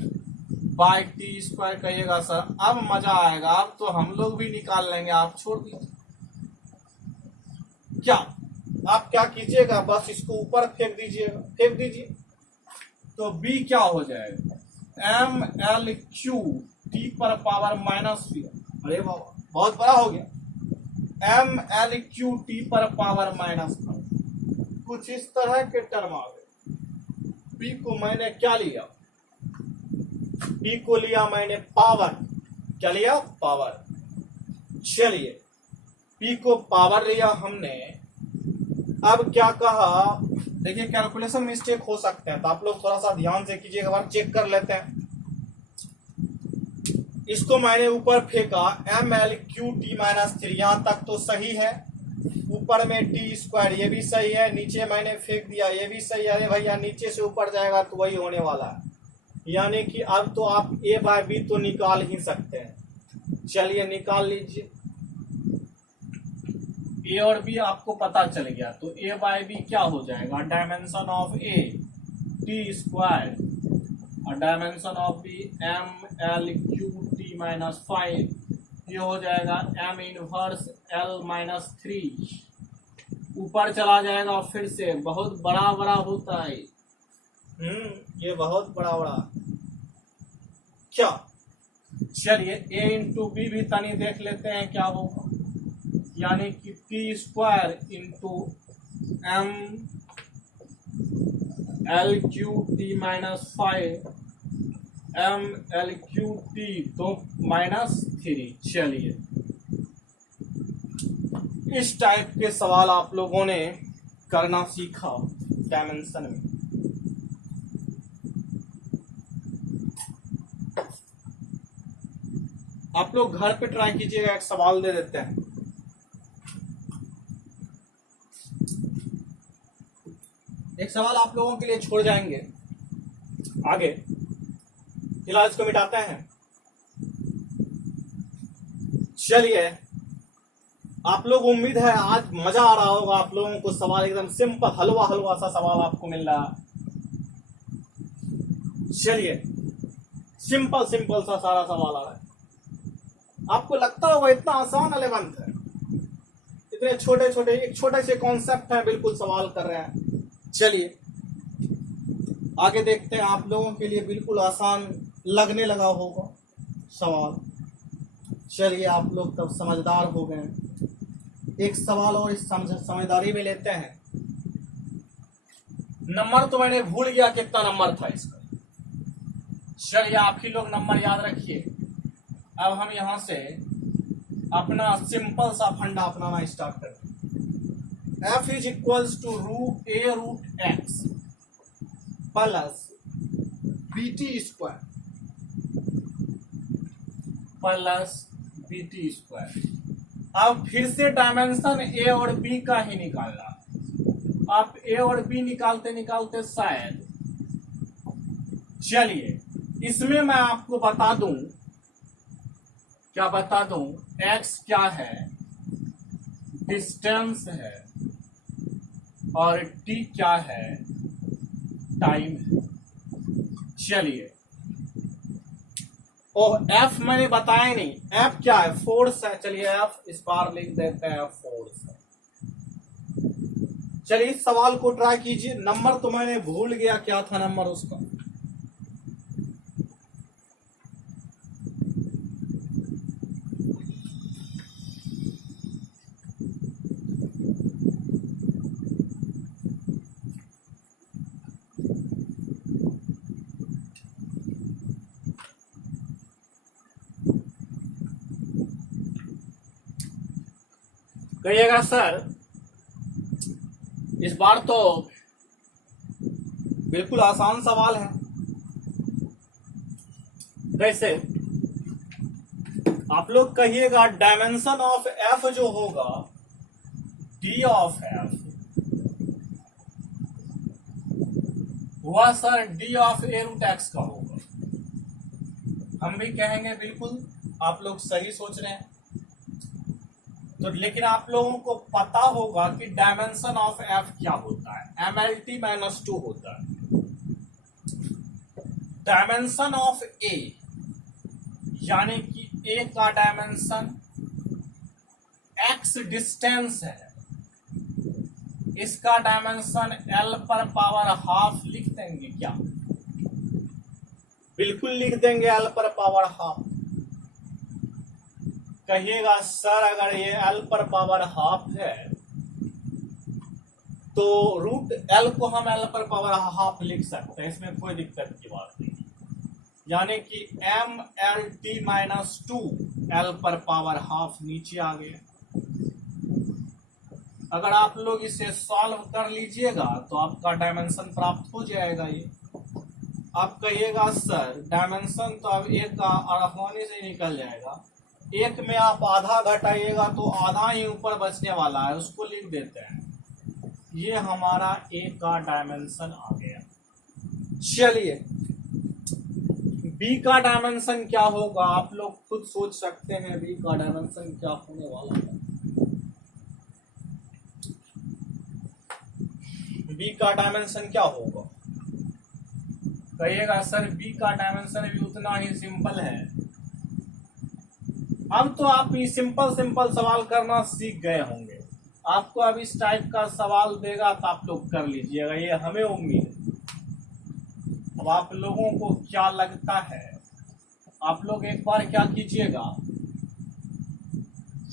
by T square कहिएगा सर, अब मजा आएगा। अब तो हम लोग भी निकाल लेंगे, आप छोड़ दीजिए। क्या आप क्या कीजिएगा, बस इसको ऊपर फेंक दीजिएगा, फेंक दीजिए। तो बी क्या हो जाएगा, एम एल क्यू टी पर पावर माइनस थ्री, अरे बाबा बहुत बड़ा हो गया, एम एल क्यू टी पर पावर माइनस, कुछ इस तरह के टर्म आ गए। बी को मैंने क्या लिया, बी को लिया मैंने पावर, क्या लिया, पावर। चलिए पी को पावर लिया हमने, अब क्या कहा, देखिए कैलकुलेशन मिस्टेक हो सकते हैं, तो आप लोग थोड़ा सा ध्यान से कीजिए, एक बार चेक कर लेते हैं। इसको मैंने ऊपर फेंका ml3 यहां तक तो सही है, ऊपर में टी स्क्वायर ये भी सही है, नीचे मैंने फेंक दिया ये भी सही है। अरे भैया नीचे से ऊपर जाएगा तो वही होने वाला है, यानी कि अब तो आप a बाय बी तो निकाल ही सकते हैं। चलिए निकाल लीजिए, ए और बी आपको पता चल गया, तो ए बाय बी क्या हो जाएगा, dimension of A T square और डायमेंशन ऑफ बी ml3t-5, ये हो जाएगा m इनवर्स l-3, ऊपर चला जाएगा और फिर से बहुत बड़ा बड़ा होता है। ये बहुत बड़ा बड़ा क्या। चलिए a इंटू बी भी तनी देख लेते हैं क्या होगा, यानी कि T square into m l3t-5 ml3t-3। चलिए इस टाइप के सवाल आप लोगों ने करना सीखा डायमेंशन में। आप लोग घर पे ट्राई कीजिएगा, एक सवाल दे देते हैं। एक सवाल आप लोगों के लिए छोड़ जाएंगे आगे, फिलहाल इसको मिटाते हैं। चलिए आप लोग, उम्मीद है आज मजा आ रहा होगा आप लोगों को, सवाल एकदम सिंपल हलवा हलवा सा सवाल आपको मिल रहा। चलिए सिंपल सिंपल सा सारा सवाल आ रहा है, आपको लगता होगा इतना आसान 11th है, इतने छोटे छोटे एक छोटे से कॉन्सेप्ट है, बिल्कुल सवाल कर रहे हैं। चलिए आगे देखते हैं, आप लोगों के लिए बिल्कुल आसान लगने लगा होगा सवाल। चलिए आप लोग तब समझदार हो गए, एक सवाल और इस समझदारी में लेते हैं। नंबर तो मैंने भूल गया कितना नंबर था इसका, चलिए आप ही लोग नंबर याद रखिए। अब हम यहां से अपना सिंपल सा फंडा अपनाना स्टार्ट करते हैं। f is equals to √a√x plus bt square plus bt square. अब फिर से डायमेंशन a और b का ही निकालना। आप a और b निकालते निकालते शायद, चलिए इसमें मैं आपको बता दूं, क्या बता दूं, x क्या है, डिस्टेंस है, और t क्या है, टाइम है। चलिए और f मैंने बताया नहीं, f क्या है, फोर्स है। चलिए f इस बार लिख देते हैं, फोर्स है। चलिए इस सवाल को ट्राई कीजिए। नंबर तो मैंने भूल गया, क्या था नंबर उसका, कहिएगा सर। इस बार तो बिल्कुल आसान सवाल है। कैसे, आप लोग कहिएगा डायमेंशन ऑफ एफ जो होगा, डी ऑफ एफ, वह सर डी ऑफ a√x का होगा। हम भी कहेंगे बिल्कुल, आप लोग सही सोच रहे हैं। तो लेकिन आप लोगों को पता होगा कि डायमेंशन ऑफ एफ क्या होता है, mlt-2 होता है। डायमेंशन ऑफ ए यानी कि ए का डायमेंशन x डिस्टेंस है, इसका डायमेंशन l पर पावर हाफ लिख देंगे क्या, बिल्कुल लिख देंगे l पर पावर हाफ। कहिएगा सर अगर ये l पर पावर हाफ है तो √l को हम l पर पावर हाफ लिख सकते हैं, इसमें कोई दिक्कत की बात नहीं। यानी कि mlt-2 l पर पावर हाफ नीचे आ गया। अगर आप लोग इसे सॉल्व कर लीजिएगा तो आपका डायमेंशन प्राप्त हो जाएगा। ये आप कहिएगा सर डायमेंशन तो अब एक का आसानी से निकल जाएगा, एक में आप आधा घटाइएगा तो आधा ही ऊपर बचने वाला है, उसको लिख देते हैं। ये हमारा ए का डायमेंशन आ गया। चलिए बी का डायमेंशन क्या होगा आप लोग खुद सोच सकते हैं, बी का डायमेंशन क्या होने वाला है। बी का डायमेंशन क्या होगा, कहिएगा सर बी का डायमेंशन भी उतना ही सिंपल है। अब तो आप ये सिंपल सवाल करना सीख गए होंगे, आपको अब इस टाइप का सवाल देगा तो आप लोग कर लीजिएगा, ये हमें उम्मीद है। अब आप लोगों को क्या लगता है, आप लोग एक बार क्या कीजिएगा,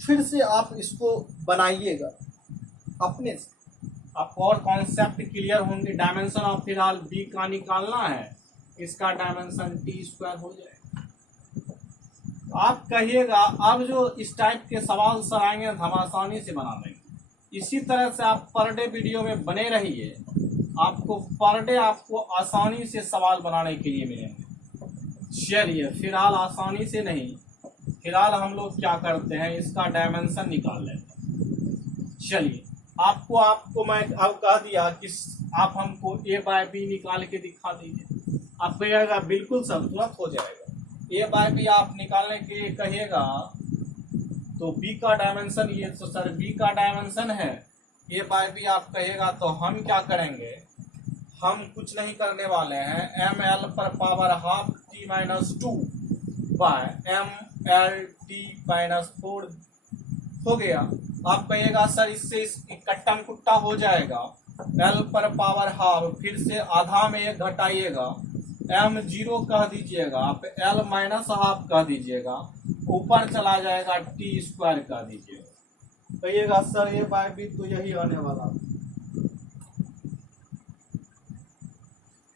फिर से आप इसको बनाइएगा अपने से, आपको और कॉन्सेप्ट क्लियर होंगे। डायमेंशन ऑफ फिलहाल बी का निकालना है, इसका डायमेंशन टी स्क्वायर हो जाएगा। आप कहिएगा अब जो इस टाइप के सवाल सर आएंगे हम आसानी से बना देंगे। इसी तरह से आप पर डे वीडियो में बने रहिए, आपको पर डे आपको आसानी से सवाल बनाने के लिए मिलेंगे। चलिए फिलहाल आसानी से नहीं, फिलहाल हम लोग क्या करते हैं, इसका डायमेंशन निकाल लेते हैं। चलिए आपको मैं अब कह दिया कि आप हमको ए बाय बी निकाल के दिखा दीजिए। आप कहिएगा बिल्कुल सर तुरंत हो जाएगा। ए बाय बी आप निकालने के लिए कहिएगा तो बी का डायमेंशन, ये तो सर बी का डायमेंशन है, ए बाय बी आप कहिएगा तो हम क्या करेंगे, हम कुछ नहीं करने वाले हैं, एम एल पर power half T minus 2 by M L T minus 4 हो गया। आप कहिएगा सर इससे कट्टम कुट्टा हो जाएगा, एल पर पावर हाफ फिर से आधा में एक घटाइएगा, एम 0 कह दीजिएगा, आप एल माइनस हाफ कह दीजिएगा, ऊपर चला जाएगा टी स्क्वायर कह दीजिएगा। कहिएगा सर ए बाय बी तो यही आने वाला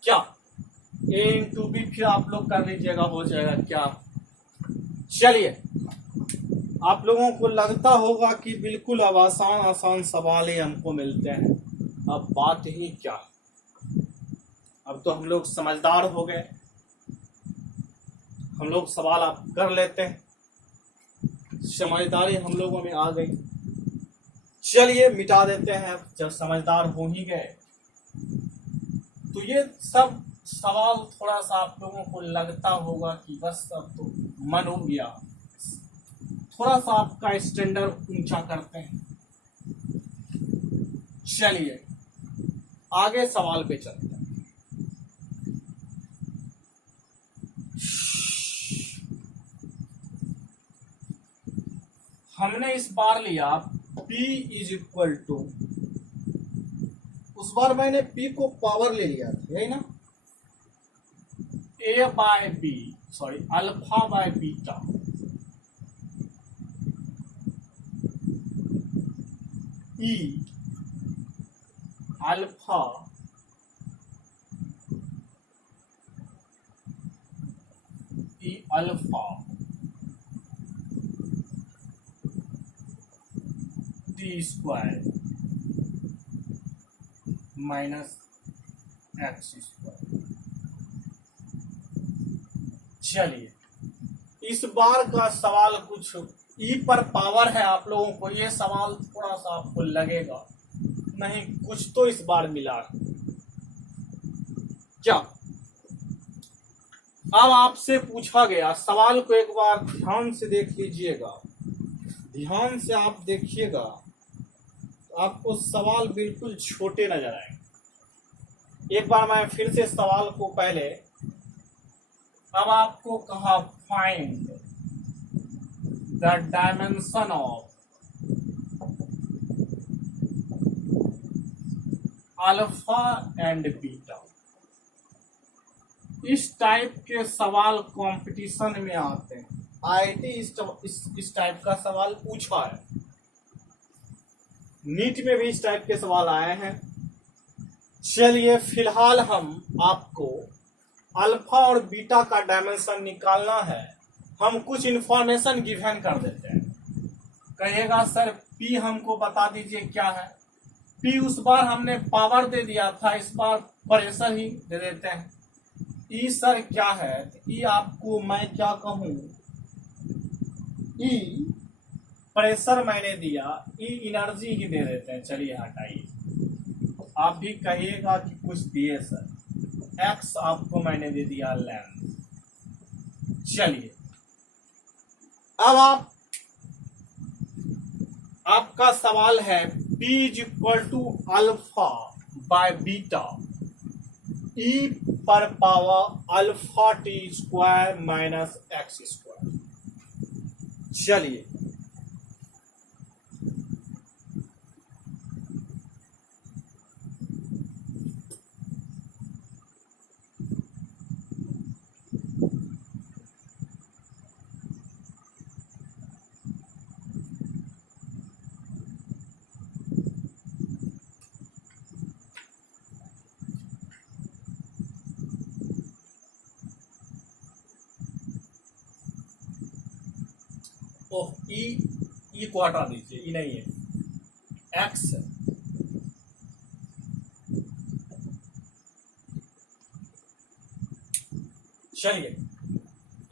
क्या, ए इंटू बी फिर आप लोग कर लीजिएगा, हो जाएगा क्या। चलिए आप लोगों को लगता होगा कि बिल्कुल अब आसान सवाल ही हमको मिलते हैं, अब बात ही क्या, अब तो हम लोग समझदार हो गए, हम लोग सवाल आप कर लेते हैं, समझदारी हम लोगों में आ गई। चलिए मिटा देते हैं, जब समझदार हो ही गए तो ये सब सवाल थोड़ा सा आप लोगों को लगता होगा कि बस अब तो मन हो गया, थोड़ा सा आपका स्टैंडर्ड ऊंचा करते हैं। चलिए आगे सवाल पे चलते हैं। हमने इस बार लिया P इज इक्वल टू, उस बार मैंने P को पावर ले लिया था, यही ना, A by B sorry alpha by beta E alpha E alpha T square minus X square. चलिए इस बार का सवाल कुछ ई पर पावर है, आप लोगों को ये सवाल थोड़ा सा आपको लगेगा नहीं कुछ तो इस बार मिला क्या। अब आपसे पूछा गया सवाल को एक बार ध्यान से देख लीजिएगा, ध्यान से आप देखिएगा आपको सवाल बिल्कुल छोटे नजर आएंगे। एक बार मैं फिर से सवाल को पहले, अब आपको कहा find the dimension of alpha and beta. इस टाइप के सवाल कंपटीशन में आते हैं, आईआईटी इस टाइप का सवाल पूछा है, नीट में भी इस टाइप के सवाल आए हैं। चलिए फिलहाल हम आपको अल्फा और बीटा का डायमेंशन निकालना है, हम कुछ इंफॉर्मेशन गिवन कर देते हैं। कहिएगा सर P हमको बता दीजिए क्या है। P उस बार हमने पावर दे दिया था, इस बार प्रेशर ही दे देते हैं। E सर क्या है, E आपको मैं क्या कहूं, E प्रेशर मैंने दिया, E एनर्जी ही दे देते हैं। चलिए हटाइए, आप भी कहिएगा कि कुछ दिए सर। X आपको मैंने दे दिया लेंथ। चलिए अब आपका सवाल है P is equal to alpha by beta E पर power alpha T square minus X square. चलिए ओह ई को हटा दीजिए, ई नहीं है, एक्स है। चलिए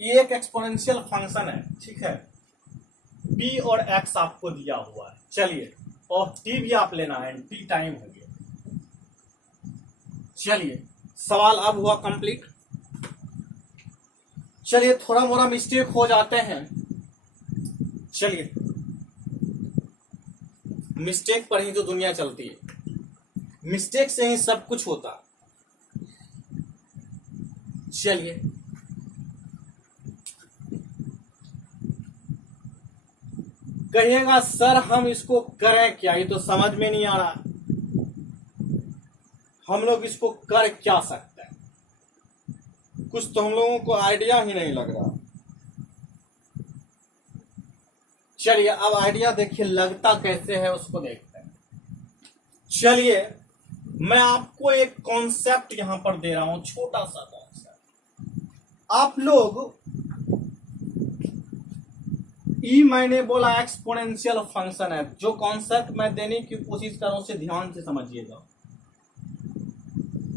ये एक एक्सपोनेंशियल फंक्शन है, ठीक है। p और x आपको दिया हुआ है। चलिए और t भी आप लेना है, t टाइम हो गया। चलिए सवाल अब हुआ कंप्लीट। चलिए थोड़ा मोड़ा मिस्टेक हो जाते हैं। चलिए मिस्टेक पर ही तो दुनिया चलती है, मिस्टेक से ही सब कुछ होता। चलिए कहिएगा सर हम इसको करें क्या, ये तो समझ में नहीं आ रहा, हम लोग इसको कर क्या सकते हैं, कुछ तो हम लोगों को आइडिया ही नहीं लग रहा। चलिए अब आइडिया देखिए लगता कैसे है उसको देखते हैं। चलिए मैं आपको एक कॉन्सेप्ट यहां पर दे रहा हूं, छोटा सा कॉन्सेप्ट। आप लोग ई मैंने बोला एक्सपोनेंशियल फंक्शन है, जो कॉन्सेप्ट मैं देने की कोशिश कर रहा हूं उसे ध्यान से समझिएगा।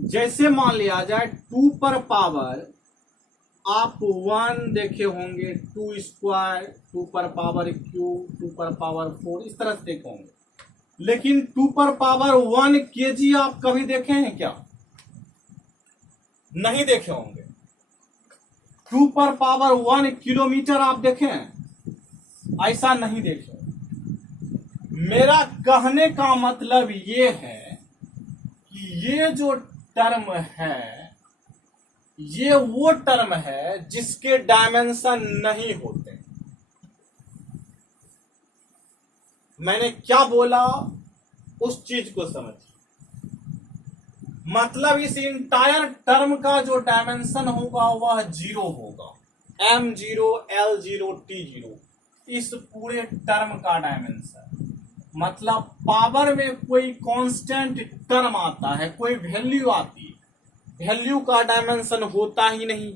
जैसे मान लिया जाए 2 पर पावर आप 1 देखे होंगे, 2 स्क्वायर, 2 पर पावर क्यूब, 2 पर पावर 4, इस तरह से देखे होंगे। लेकिन 2 पर पावर 1 kg आप कभी देखे हैं क्या? नहीं देखे होंगे। 2 पर पावर 1 किलोमीटर आप देखे हैं? ऐसा नहीं देखे। मेरा कहने का मतलब ये है कि ये जो टर्म है ये वो टर्म है जिसके डायमेंशन नहीं होते। मैंने क्या बोला उस चीज को समझिए। मतलब इस इंटायर टर्म का जो डायमेंशन होगा वह 0 होगा, m0 l0 t0, इस पूरे टर्म का डायमेंशन। मतलब पावर में कोई कांस्टेंट टर्म आता है, कोई वैल्यू आती है, वैल्यू का डायमेंशन होता ही नहीं।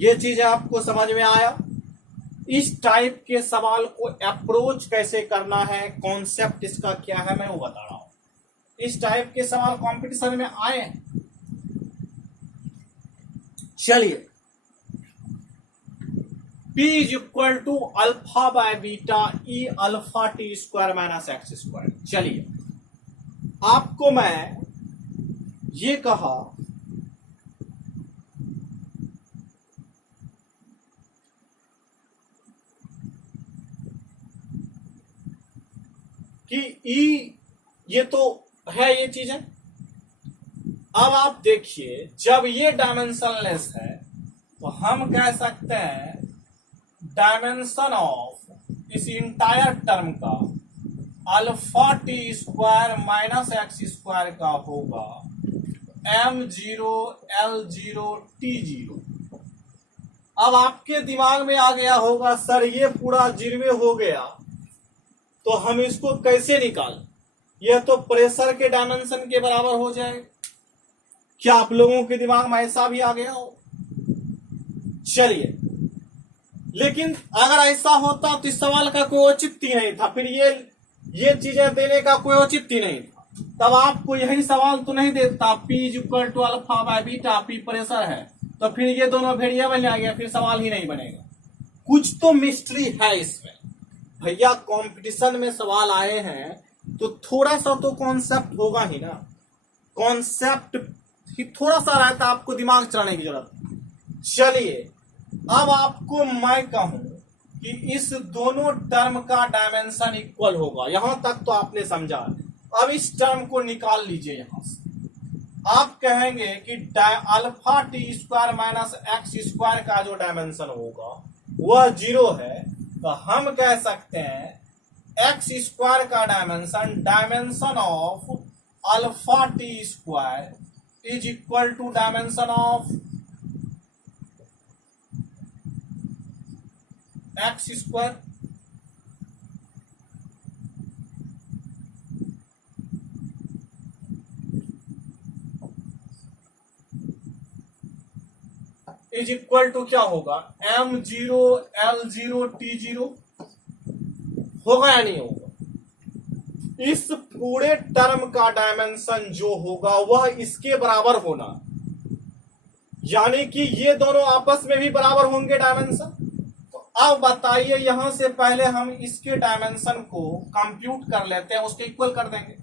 ये चीज आपको समझ में आया? इस टाइप के सवाल को अप्रोच कैसे करना है, कॉन्सेप्ट इसका क्या है, मैं वो बता रहा हूं। इस टाइप के सवाल कंपटीशन में आए। चलिए P is equal to alpha by beta E alpha T square minus X square. चलिए आपको मैं ये कहा कि ई ये तो है ये चीजें। अब आप देखिए जब ये डायमेंशनलेस है तो हम कह सकते हैं डायमेंशन ऑफ इस इंटायर टर्म का alpha T square minus X square का होगा m0 l0 t0। अब आपके दिमाग में आ गया होगा सर ये पूरा 0 हो गया तो हम इसको कैसे निकाल, यह तो प्रेशर के डायमेंशन के बराबर हो जाए। क्या आप लोगों के दिमाग में ऐसा भी आ गया हो? चलिए लेकिन अगर ऐसा होता तो इस सवाल का कोई औचित्य ही नहीं था, फिर ये चीजें देने का कोई औचित्य नहीं था। तब आपको यही सवाल तो नहीं देता P is equal to alpha by beta, P pressure है, तो फिर ये दोनों वेरिएबल आ गया, फिर सवाल ही नहीं बनेगा। कुछ तो मिस्ट्री है इसमें भैया। कंपटीशन में सवाल आए हैं तो थोड़ा सा तो कॉन्सेप्ट होगा ही ना। कॉन्सेप्ट ही थोड़ा सा रहता, आपको दिमाग चलाने की जरूरत। चलिए अब आपको मैं कहूं कि इस दोनों टर्म का डायमेंशन इक्वल होगा, यहां तक तो आपने समझा। अब इस टर्म को निकाल लीजिए यहां से। आप कहेंगे कि alpha T square minus X square का जो डायमेंशन होगा वह 0 है, तो हम कह सकते हैं एक्स स्क्वायर का dimension of alpha T square is equal to dimension of X square. Is equal to क्या होगा, M0 L0 T0 होगा या नहीं होगा। इस पूरे टर्म का डायमेंशन जो होगा वह इसके बराबर होना, यानी कि ये दोनों आपस में भी बराबर होंगे डायमेंशन। तो अब बताइए, यहां से पहले हम इसके डायमेंशन को कंप्यूट कर लेते हैं, उसके इक्वल कर देंगे।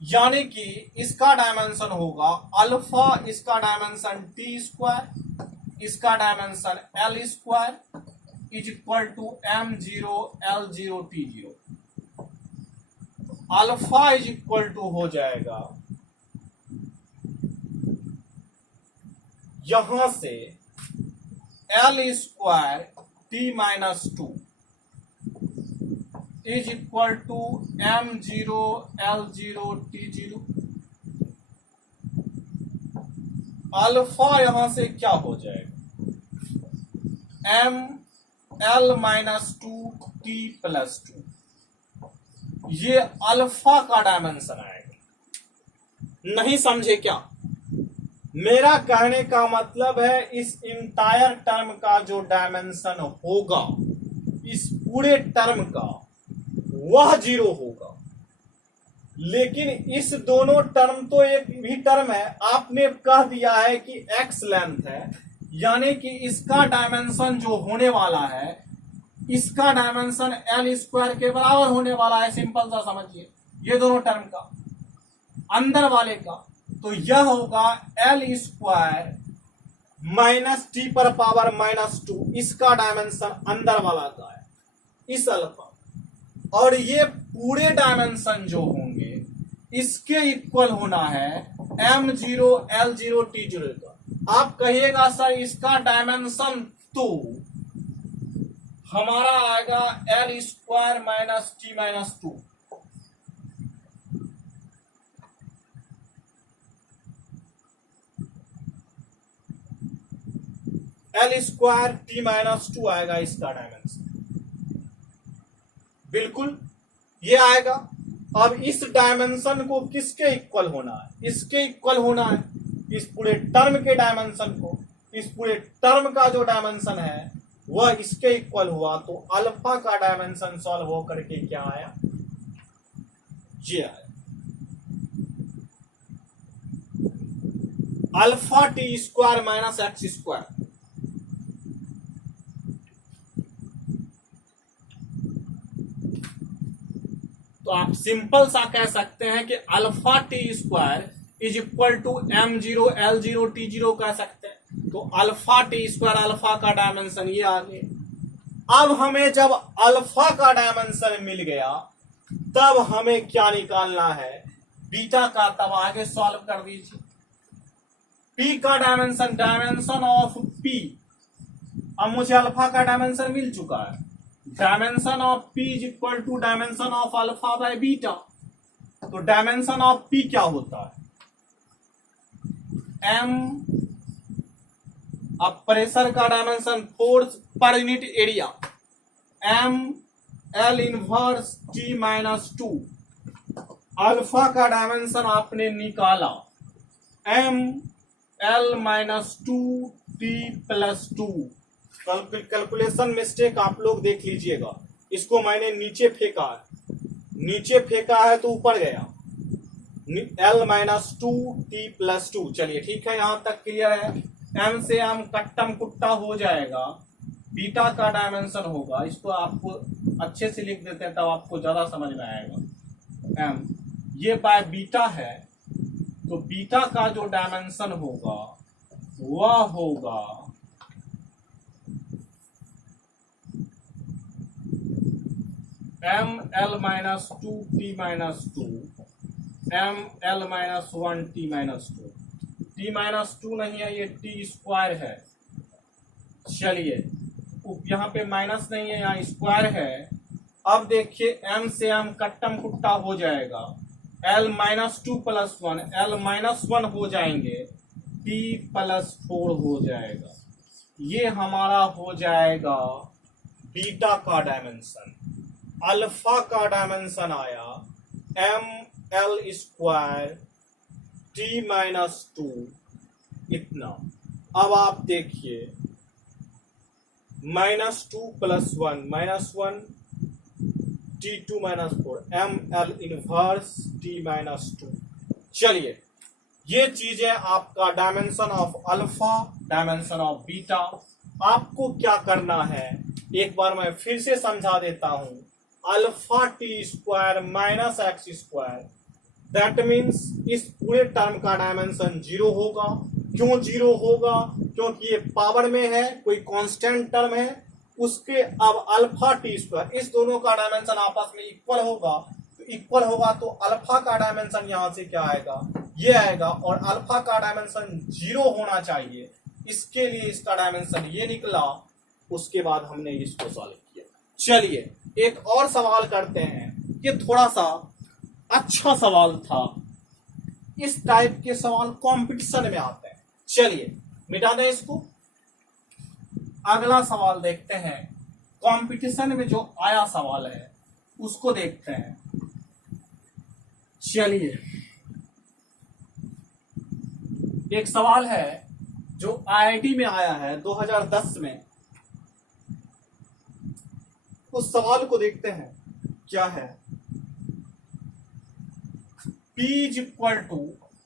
यानी कि इसका डायमेंशन होगा अल्फा, इसका डायमेंशन टी स्क्वायर, इसका dimension L square is equal to M0 L0 T0। Alpha is equal to हो जाएगा यहां से L square T minus 2 is equal to M0 L0 T0। Alpha यहां से क्या हो जाएगा, M L minus 2 T plus 2। ये अल्फा का डायमेंशन आएगा। नहीं समझे क्या? मेरा कहने का मतलब है इस इंटायर टर्म का जो डायमेंशन होगा इस पूरे टर्म का, वह 0 होगा। लेकिन इस दोनों टर्म तो एक भी टर्म है, आपने कह दिया है कि x लेंथ है, यानी कि इसका डायमेंशन जो होने वाला है इसका डायमेंशन एल स्क्वायर के बराबर होने वाला है। सिंपल सा समझिए, ये दोनों टर्म का अंदर वाले का, तो यह होगा एल स्क्वायर माइनस टी पर पावर माइनस 2, इसका डायमेंशन अंदर वाला का है इस अल्फा। और ये पूरे डायमेंशन जो होंगे इसके इक्वल होना है M0 L0 T0 का। आप कहिएगा सर इसका डायमेंशन तो हमारा आएगा L square minus T minus 2। L square T minus 2 आएगा इसका डायमेंशन, बिल्कुल ये आएगा। अब इस डायमेंशन को किसके इक्वल होना है, इसके इक्वल होना है इस पूरे टर्म के डायमेंशन को। इस पूरे टर्म का जो डायमेंशन है वह इसके इक्वल हुआ, तो अल्फा का डायमेंशन सॉल्व हो करके क्या आया, ये आया alpha T square minus X square. तो आप सिंपल सा कह सकते हैं कि alpha T square is equal to M0 L0 T0 कह सकते हैं। तो अल्फा टी स्क्वायर, अल्फा का डायमेंशन ये आ गया। अब हमें जब अल्फा का डायमेंशन मिल गया तब हमें क्या निकालना है, बीटा का। तब आगे सॉल्व कर दीजिए। पी का डायमेंशन, डायमेंशन ऑफ पी, अब मुझे अल्फा का डायमेंशन मिल चुका है। Dimension of P is equal to dimension of alpha by beta. तो डायमेंशन ऑफ पी क्या होता है, एम, अब प्रेशर का dimension force per unit area, M L inverse T minus 2। Alpha का डायमेंशन आपने निकाला M L minus 2 T plus 2। Calculation mistake आप लोग देख लीजिएगा। इसको मैंने नीचे फेंका है, नीचे फेंका है तो ऊपर गया। L-2 t+2। चलिए ठीक है, यहां तक क्लियर है। m से m कट्टम कुट्टा हो जाएगा, बीटा का डायमेंशन होगा। इसको आपको अच्छे से लिख देते हैं तब आपको ज्यादा समझ में आएगा। m ये बाय बीटा है, तो बीटा का जो डायमेंशन होगा वह होगा m(l-2t-2) m(l-1t-2). t-2 नहीं है, ये t² है। चलिए यहाँ पे माइनस नहीं है, यहाँ स्क्वायर है। अब देखिए m से m कट्टम कुट्टा हो जाएगा, l-2+1 l-1 हो जाएंगे, t+4 हो जाएगा। ये हमारा हो जाएगा बीटा का डायमेंशन। अल्फा का डायमेंशन आया ml² t-2 इतना। अब आप देखिए -2+1 -1 t2-4 ml इनवर्स t-2। चलिए ये चीजें आपका dimension of alpha, dimension of beta. आपको क्या करना है एक बार मैं फिर से समझा देता हूं। Alpha t² - x², that means इस पूरे टर्म का डायमेंशन 0 होगा। क्यों 0 होगा? क्योंकि ये पावर में है, कोई कांस्टेंट टर्म है उसके। अब अल्फा t², इस दोनों का डायमेंशन आपस में इक्वल होगा, तो इक्वल होगा तो अल्फा का डायमेंशन यहां से क्या आएगा, ये आएगा। और अल्फा का डायमेंशन 0 होना चाहिए, इसके लिए इसका डायमेंशन ये निकला। उसके बाद हमने इसको सॉल्व किया। चलिए एक और सवाल करते हैं, ये थोड़ा सा अच्छा सवाल था। इस टाइप के सवाल कंपटीशन में आते हैं। चलिए मिटा दें इसको, अगला सवाल देखते हैं। कंपटीशन में जो आया सवाल है उसको देखते हैं। चलिए एक सवाल है जो आईआईटी में आया है 2010 में। उस सवाल को देखते हैं क्या है। P =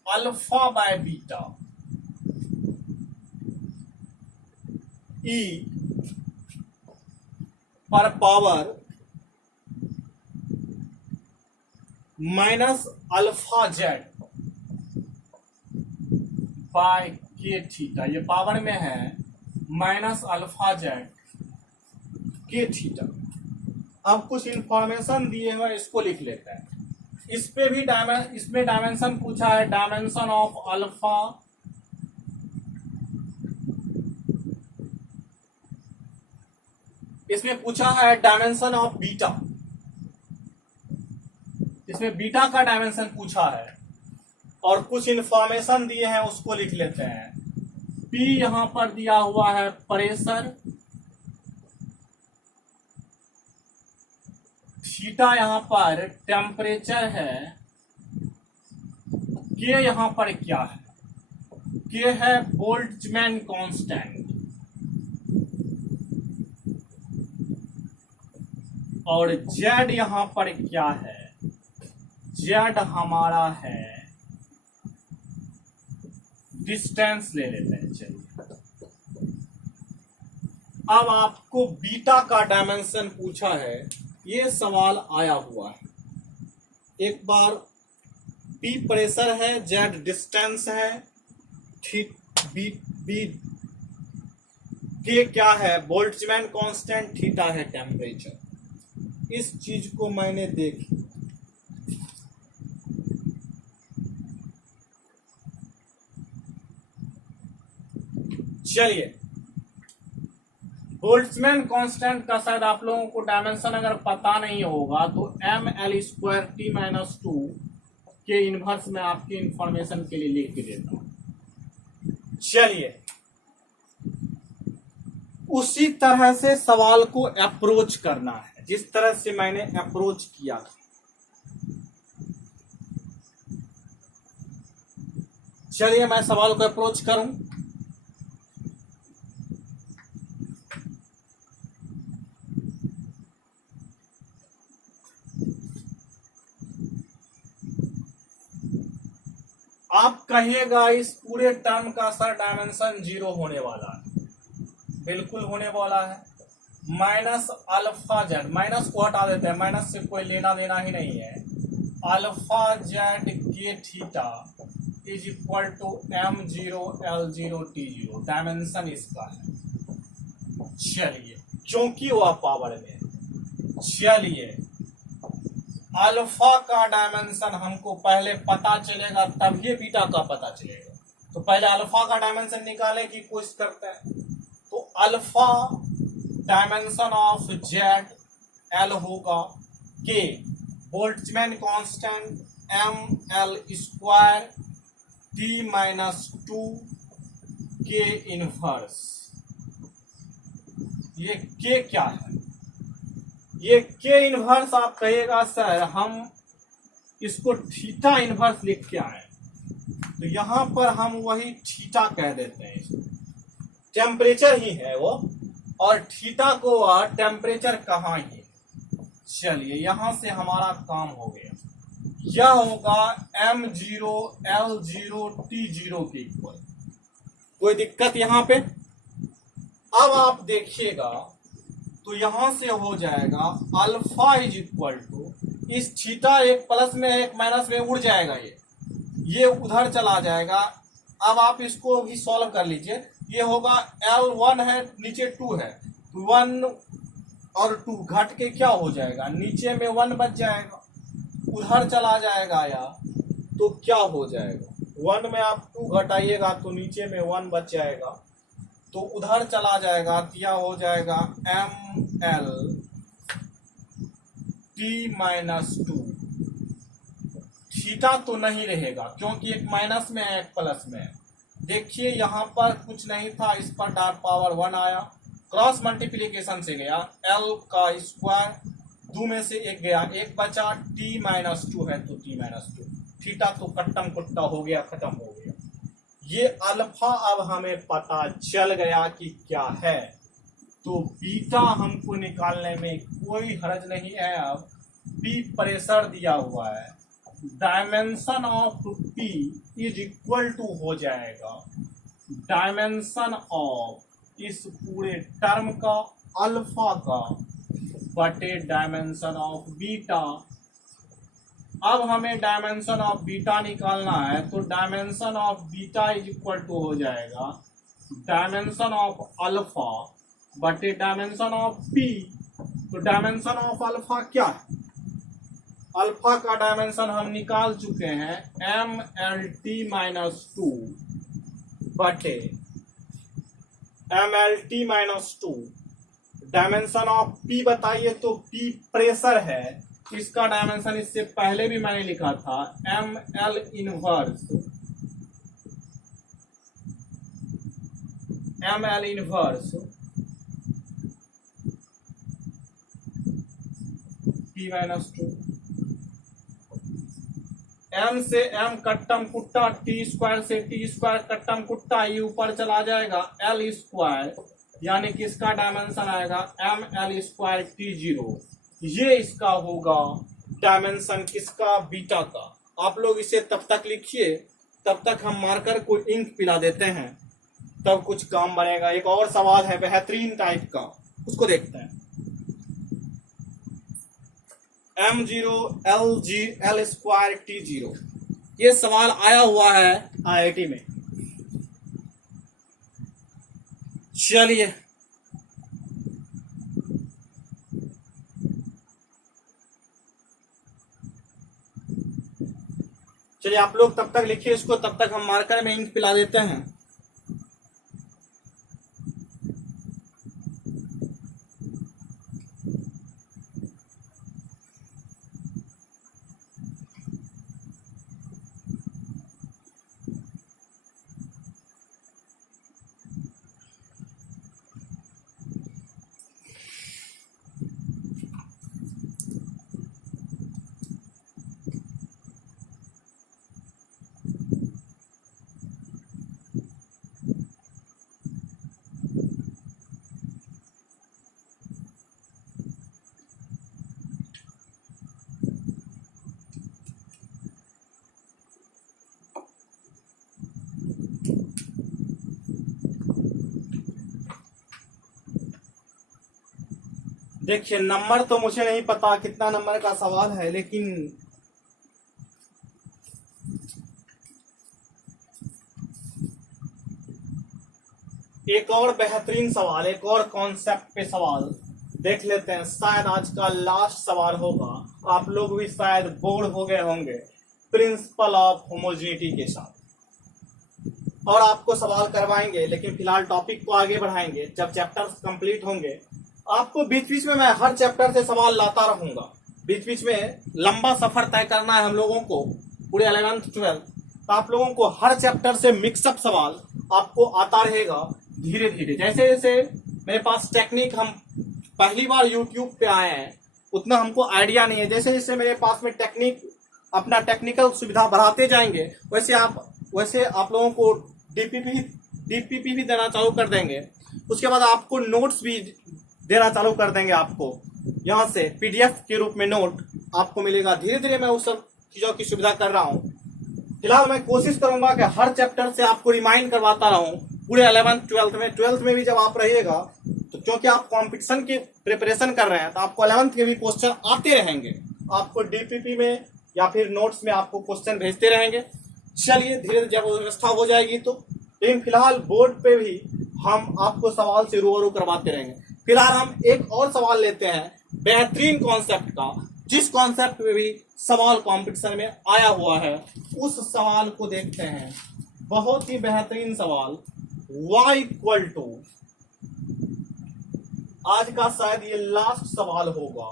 α/β E पर power -αz by k theta. ये पावर में है -αz k थीटा। अब कुछ इंफॉर्मेशन दिए हुए इसको लिख लेते हैं। इस पे भी इसमें डायमेंशन पूछा है, डायमेंशन ऑफ अल्फा, इसमें पूछा है डायमेंशन ऑफ बीटा, इसमें बीटा का डायमेंशन पूछा है। और कुछ इंफॉर्मेशन दिए हैं उसको लिख लेते हैं। P यहां पर दिया हुआ है प्रेशर, थीटा यहां पर टेम्परेचर है, K यहां पर क्या है, K है बोल्ट्जमैन कांस्टेंट, और Z यहां पर क्या है, Z हमारा है डिस्टेंस ले लेते हैं। चलिए अब आपको बीटा का डायमेंशन पूछा है, ये सवाल आया हुआ है। एक बार P प्रेशर है, Z डिस्टेंस है, K क्या है बोल्ट्जमैन कांस्टेंट, थीटा है टेम्परेचर। इस चीज को मैंने देखी। चलिए बोल्ट्जमैन कांस्टेंट का शायद आप लोगों को डायमेंशन अगर पता नहीं होगा तो ml² t-2 के इनवर्स में आपके इंफॉर्मेशन के लिए लिख के देता हूं। चलिए उसी तरह से सवाल को अप्रोच करना है जिस तरह से मैंने अप्रोच किया था। चलिए मैं सवाल को अप्रोच करूं। आप कहिएगा इस पूरे टर्म का सर डायमेंशन 0 होने वाला है, बिल्कुल होने वाला है। माइनस अल्फा जेड, माइनस को हटा देते हैं, माइनस से कोई लेना देना ही नहीं है। Alpha Z K theta is equal to M0 L0 T0, dimension इसका है। चलिए, क्योंकि वह पावर में, चलिए अल्फा का डायमेंशन हमको पहले पता चलेगा तब ये बीटा का पता चलेगा। तो पहले अल्फा का डायमेंशन निकालने की कोशिश करते हैं। तो alpha dimension of Z L होगा के Boltzmann constant ML square T-2 के इनवर्स। ये के क्या है? ये के इनवर्स आप कहिएगा सर हम इसको थीटा इनवर्स लिख के आए, तो यहां पर हम वही थीटा कह देते हैं। टेम्परेचर ही है वो, और थीटा को टेम्परेचर कहाँ ही। चलिए यहां से हमारा काम हो गया। यह होगा M0 L0 T0 के इक्वल। कोई दिक्कत यहां पे? अब आप देखिएगा तो यहां से हो जाएगा अल्फा इज इक्वल टू, इस थीटा एक प्लस में एक माइनस में उड़ जाएगा, ये उधर चला जाएगा। अब आप इसको भी सॉल्व कर लीजिए। ये होगा L1 है, नीचे 2 है, 1 और 2 घट के क्या हो जाएगा, नीचे में 1 बच जाएगा, उधर चला जाएगा या तो क्या हो जाएगा, 1 में आप 2 घटाइएगा तो नीचे में 1 बच जाएगा, तो उधर चला जाएगा, दिया हो जाएगा ML T-2। थीटा तो नहीं रहेगा क्योंकि एक माइनस में है एक प्लस में है। देखिए यहाँ पर कुछ नहीं था, इस पर डार्क पावर 1 आया, क्रॉस मल्टीप्लीकेशन से गया, L का स्क्वायर 2 में से 1 गया, 1 बचा, T-2 है तो T-2, थीटा तो कट्टम कुट्टा हो गया, खत्म हो गया। ये अल्फा अब हमें पता चल गया कि क्या है, तो बीटा हमको निकालने में कोई हर्ज नहीं है। अब पी प्रेशर दिया हुआ है, dimension of P is equal to हो जाएगा डायमेंशन ऑफ इस पूरे टर्म का अल्फा का बटे डायमेंशन ऑफ बीटा। अब हमें डायमेंशन ऑफ बीटा निकालना है, तो dimension of beta is equal to हो जाएगा डायमेंशन ऑफ अल्फा बटे डायमेंशन ऑफ पी। तो डायमेंशन ऑफ अल्फा क्या है? अल्फा का डायमेंशन हम निकाल चुके हैं, MLT-2 बटे MLT-2। डायमेंशन ऑफ पी बताइए, तो पी प्रेशर है, इसका डायमेंशन इससे पहले भी मैंने लिखा था, ML inverse, ML inverse P-2। M से M कट्टम कुट्टा, T² से T² कट्टम कुट्टा, ये ऊपर चला जाएगा, L स्क्वायर यानी कि इसका डायमेंशन आएगा ML² T0। ये इसका होगा डायमेंशन किसका? बीटा का। आप लोग इसे तब तक लिखिए, तब तक हम मार्कर को इंक पिला देते हैं, तब कुछ काम बनेगा। एक और सवाल है बेहतरीन टाइप का, उसको देखते हैं। M0 L² T0, ये सवाल आया हुआ है IIT में। चलिए आप लोग तब तक लिखिए इसको, तब तक हम मार्कर में इंक पिला देते हैं। देखिए नंबर तो मुझे नहीं पता कितना नंबर का सवाल है, लेकिन एक और बेहतरीन सवाल, एक और कॉन्सेप्ट पे सवाल देख लेते हैं। शायद आज का लास्ट सवाल होगा, आप लोग भी शायद बोर्ड हो गए होंगे प्रिंसिपल ऑफ होमोजेनिटी के साथ, और आपको सवाल करवाएंगे, लेकिन फिलहाल टॉपिक को आगे बढ़ाएंगे। जब चैप्टर्स कंप्लीट होंगे आपको बीच बीच में मैं हर चैप्टर से सवाल लाता रहूंगा। बीच बीच में लंबा सफर तय करना है हम लोगों को पूरे 11th 12th, तो आप लोगों को हर चैप्टर से मिक्सअप सवाल आपको आता रहेगा धीरे धीरे। जैसे जैसे मेरे पास टेक्निक, हम पहली बार यूट्यूब पे आए हैं, उतना हमको आइडिया नहीं है। जैसे जैसे मेरे पास में टेक्निक, अपना टेक्निकल सुविधा बढ़ाते जाएंगे, वैसे आप लोगों को डीपीपी भी देना चालू कर देंगे। उसके बाद आपको नोट्स भी देना चालू कर देंगे। आपको यहाँ से पीडीएफ के रूप में नोट आपको मिलेगा। धीरे धीरे मैं उस सब चीजों की सुविधा कर रहा हूँ। फिलहाल मैं कोशिश करूंगा कि हर चैप्टर से आपको रिमाइंड करवाता रहूं पूरे 11th 12th में। 12th में भी जब आप रहिएगा, तो क्योंकि आप कंपटीशन की प्रिपरेशन कर रहे हैं, तो आपको 11th के भी क्वेश्चन आते रहेंगे। आपको डीपीपी में या फिर नोट्स में आपको क्वेश्चन भेजते रहेंगे। चलिए धीरे धीरे जब व्यवस्था हो जाएगी तो, लेकिन फिलहाल बोर्ड पे भी हम आपको सवाल से रूबरू करवाते रहेंगे। फिलहाल हम एक और सवाल लेते हैं बेहतरीन कॉन्सेप्ट का, जिस कॉन्सेप्ट में भी सवाल कंपटीशन में आया हुआ है, उस सवाल को देखते हैं। बहुत ही बेहतरीन सवाल, y इक्वल टू, आज का शायद ये लास्ट सवाल होगा।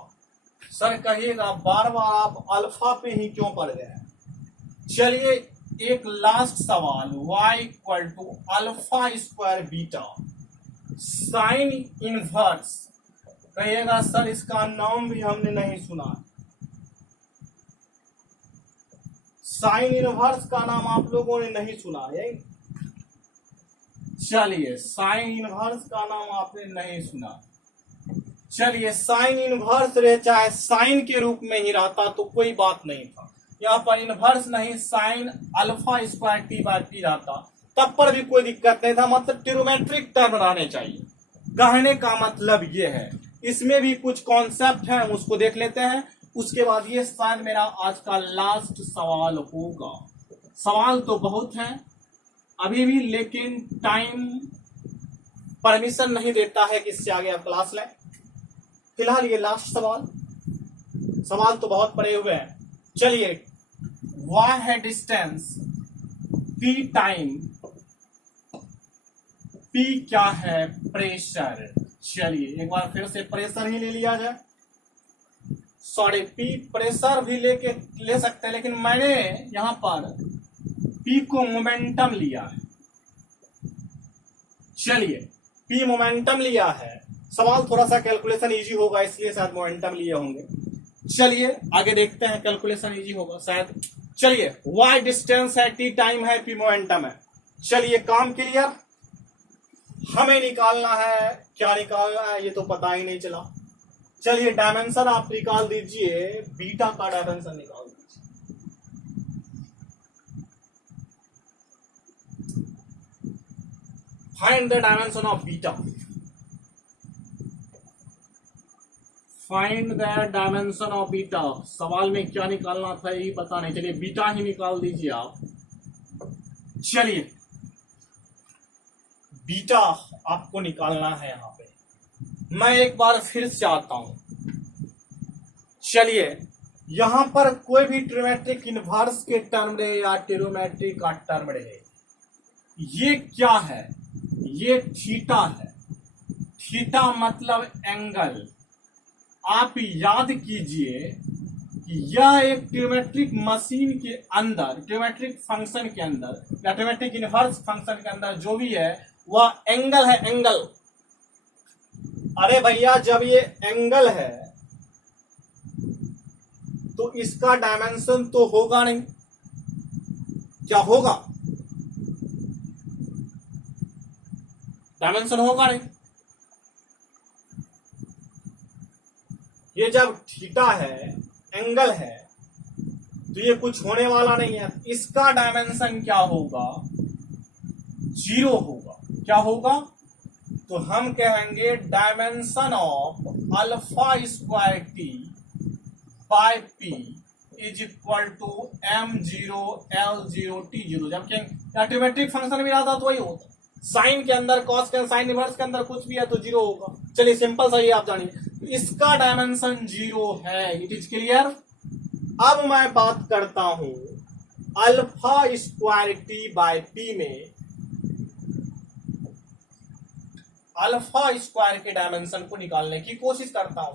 सर कहिएगा बार बार आप अल्फा पे ही क्यों पड़ गए। चलिए एक लास्ट सवाल, y equal to alpha square beta sine inverse. कहिएगा सर इसका नाम भी हमने नहीं सुना। साइन इनवर्स का नाम आप लोगों ने नहीं सुना है। चलिए साइन इनवर्स का नाम आपने नहीं सुना। चलिए साइन इनवर्स रहे चाहे साइन के रूप में ही रहता तो कोई बात नहीं था। यहाँ पर इनवर्स नहीं, sine alpha square T by T रहता, तब पर भी कोई दिक्कत नहीं था। मतलब ट्रिग्नोमेट्रिक टर्म रहने चाहिए। कहने का मतलब ये है, इसमें भी कुछ कॉन्सेप्ट है, उसको देख लेते हैं। उसके बाद ये शायद मेरा आज का लास्ट सवाल होगा। सवाल तो बहुत है अभी भी, लेकिन टाइम परमिशन नहीं देता है कि इससे आगे आप क्लास लें। फिलहाल ये लास्ट सवाल तो बहुत पड़े हुए हैं। चलिए, वाई है डिस्टेंस, पी टाइम, पी क्या है प्रेशर। चलिए एक बार फिर से प्रेशर ही ले लिया जाए। सॉरी, पी प्रेशर भी ले सकते हैं, लेकिन मैंने यहां पर पी को मोमेंटम लिया है। चलिए पी मोमेंटम लिया है, सवाल थोड़ा सा कैलकुलेशन इजी होगा इसलिए शायद मोमेंटम लिए होंगे। चलिए आगे देखते हैं, कैलकुलेशन इजी होगा शायद। चलिए y डिस्टेंस है, t टाइम है, p मोमेंटम है। चलिए काम क्लियर। हमें निकालना है, क्या निकालना है ये तो पता ही नहीं चला। चलिए डायमेंशन आप निकाल दीजिए, बीटा का डायमेंशन निकाल दीजिए। Find the dimension of beta. Find the dimension of beta. सवाल में क्या निकालना था यही पता नहीं, चलिए बीटा ही निकाल दीजिए आप। चलिए बीटा आपको निकालना है यहां पे। मैं एक बार फिर से आता हूं। चलिए यहां पर कोई भी ट्रिग्नोमेट्रिक इनवर्स के टर्म रहे या ट्रिग्नोमेट्रिक का टर्म रहे, ये क्या है, ये थीटा है। थीटा मतलब एंगल। आप याद कीजिए कि यह एक ट्रिग्नोमेट्रिक मशीन के अंदर, ट्रिग्नोमेट्रिक फंक्शन के अंदर या ट्रिग्नोमेट्रिक इनवर्स फंक्शन के अंदर जो भी है वह एंगल है, एंगल। अरे भैया जब ये एंगल है तो इसका डायमेंशन तो होगा नहीं, क्या होगा, डायमेंशन होगा नहीं। ये जब थीटा है, एंगल है, तो ये कुछ होने वाला नहीं है। इसका डायमेंशन क्या होगा, 0 होगा। क्या होगा, तो हम कहेंगे dimension of alpha square T by P is equal to m0 l0 t0। जब ट्रिमेट्रिक फंक्शन भी आता तो वही होता, साइन के अंदर कॉस के साइन इनवर्स के अंदर कुछ भी है तो जीरो होगा। चलिए सिंपल सा ये आप जानिए, इसका डायमेंशन जीरो है। It is clear. अब मैं बात करता हूं alpha square T by P में अल्फा स्क्वायर के डायमेंशन को निकालने की कोशिश करता हूं।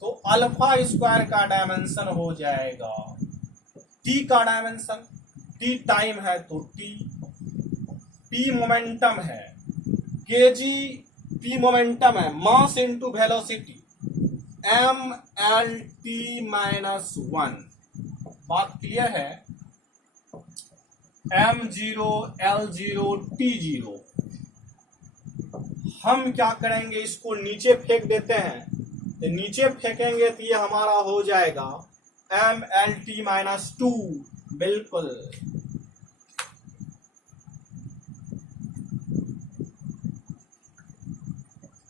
तो अल्फा स्क्वायर का डायमेंशन हो जाएगा टी का डायमेंशन, टी टाइम है तो टी, पी मोमेंटम है, केजी पी मोमेंटम है, mass into velocity M L T minus 1। बात क्लियर है। m0 l0 t0। हम क्या करेंगे, इसको नीचे फेंक देते हैं। तो नीचे फेंकेंगे तो ये हमारा हो जाएगा mlt माइनस 2। बिल्कुल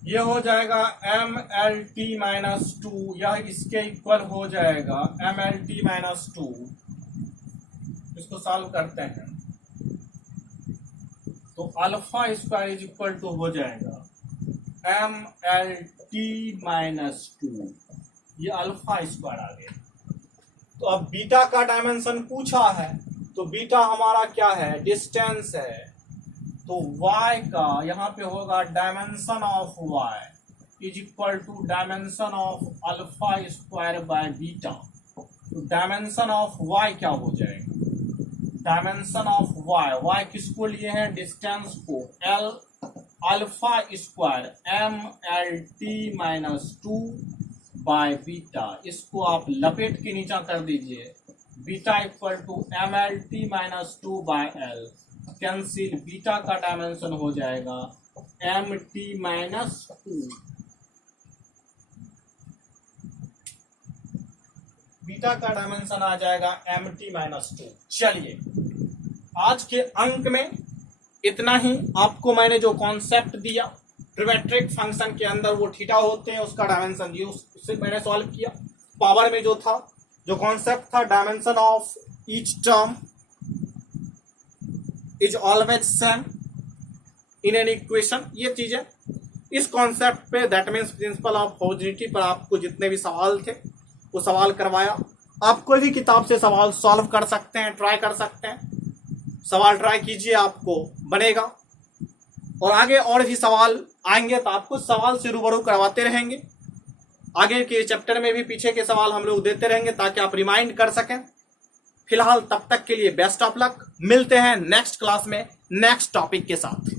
ये हो जाएगा mlt माइनस 2, यह इसके इक्वल हो जाएगा mlt माइनस 2। इसको सॉल्व करते हैं तो alpha square is equal to हो जाएगा mlt माइनस 2। ये अल्फा स्क्वायर आ गया। तो अब बीटा का डायमेंशन पूछा है, तो बीटा हमारा क्या है, डिस्टेंस है। तो y का यहाँ पे होगा dimension of y is equal to dimension of alpha square by beta. तो डायमेंशन ऑफ y क्या हो जाएगा, डायमेंशन ऑफ y किसको लिए हैं, डिस्टेंस को, l alpha square M L T minus 2 by beta. इसको आप लपेट के नीचा कर दीजिए, beta equal to M L T minus 2 by L, cancel, beta का डायमेंशन हो जाएगा एम टी माइनस 2। बीटा का डायमेंशन आ जाएगा एम टी माइनस 2। चलिए आज के अंक में इतना ही। आपको मैंने जो कॉन्सेप्ट दिया ट्रिमेट्रिक फंक्शन के अंदर वो थीटा होते हैं, उसका डायमेंशन दिया, उससे मैंने सॉल्व किया। पावर में जो था, जो कॉन्सेप्ट था, dimension of each term is always same in an equation, ये चीजें इस कॉन्सेप्ट पे, that means principal of homogeneity पर आपको जितने भी सवाल थे वो सवाल करवाया। आप कोई भी किताब से सवाल सॉल्व कर सकते हैं, ट्राई कर सकते हैं। सवाल ट्राई कीजिए, आपको बनेगा। और आगे और भी सवाल आएंगे तो आपको सवाल से रूबरू करवाते रहेंगे। आगे के चैप्टर में भी पीछे के सवाल हम लोग देते रहेंगे ताकि आप रिमाइंड कर सकें। फिलहाल तब तक के लिए बेस्ट ऑफ लक। मिलते हैं नेक्स्ट क्लास में नेक्स्ट टॉपिक के साथ।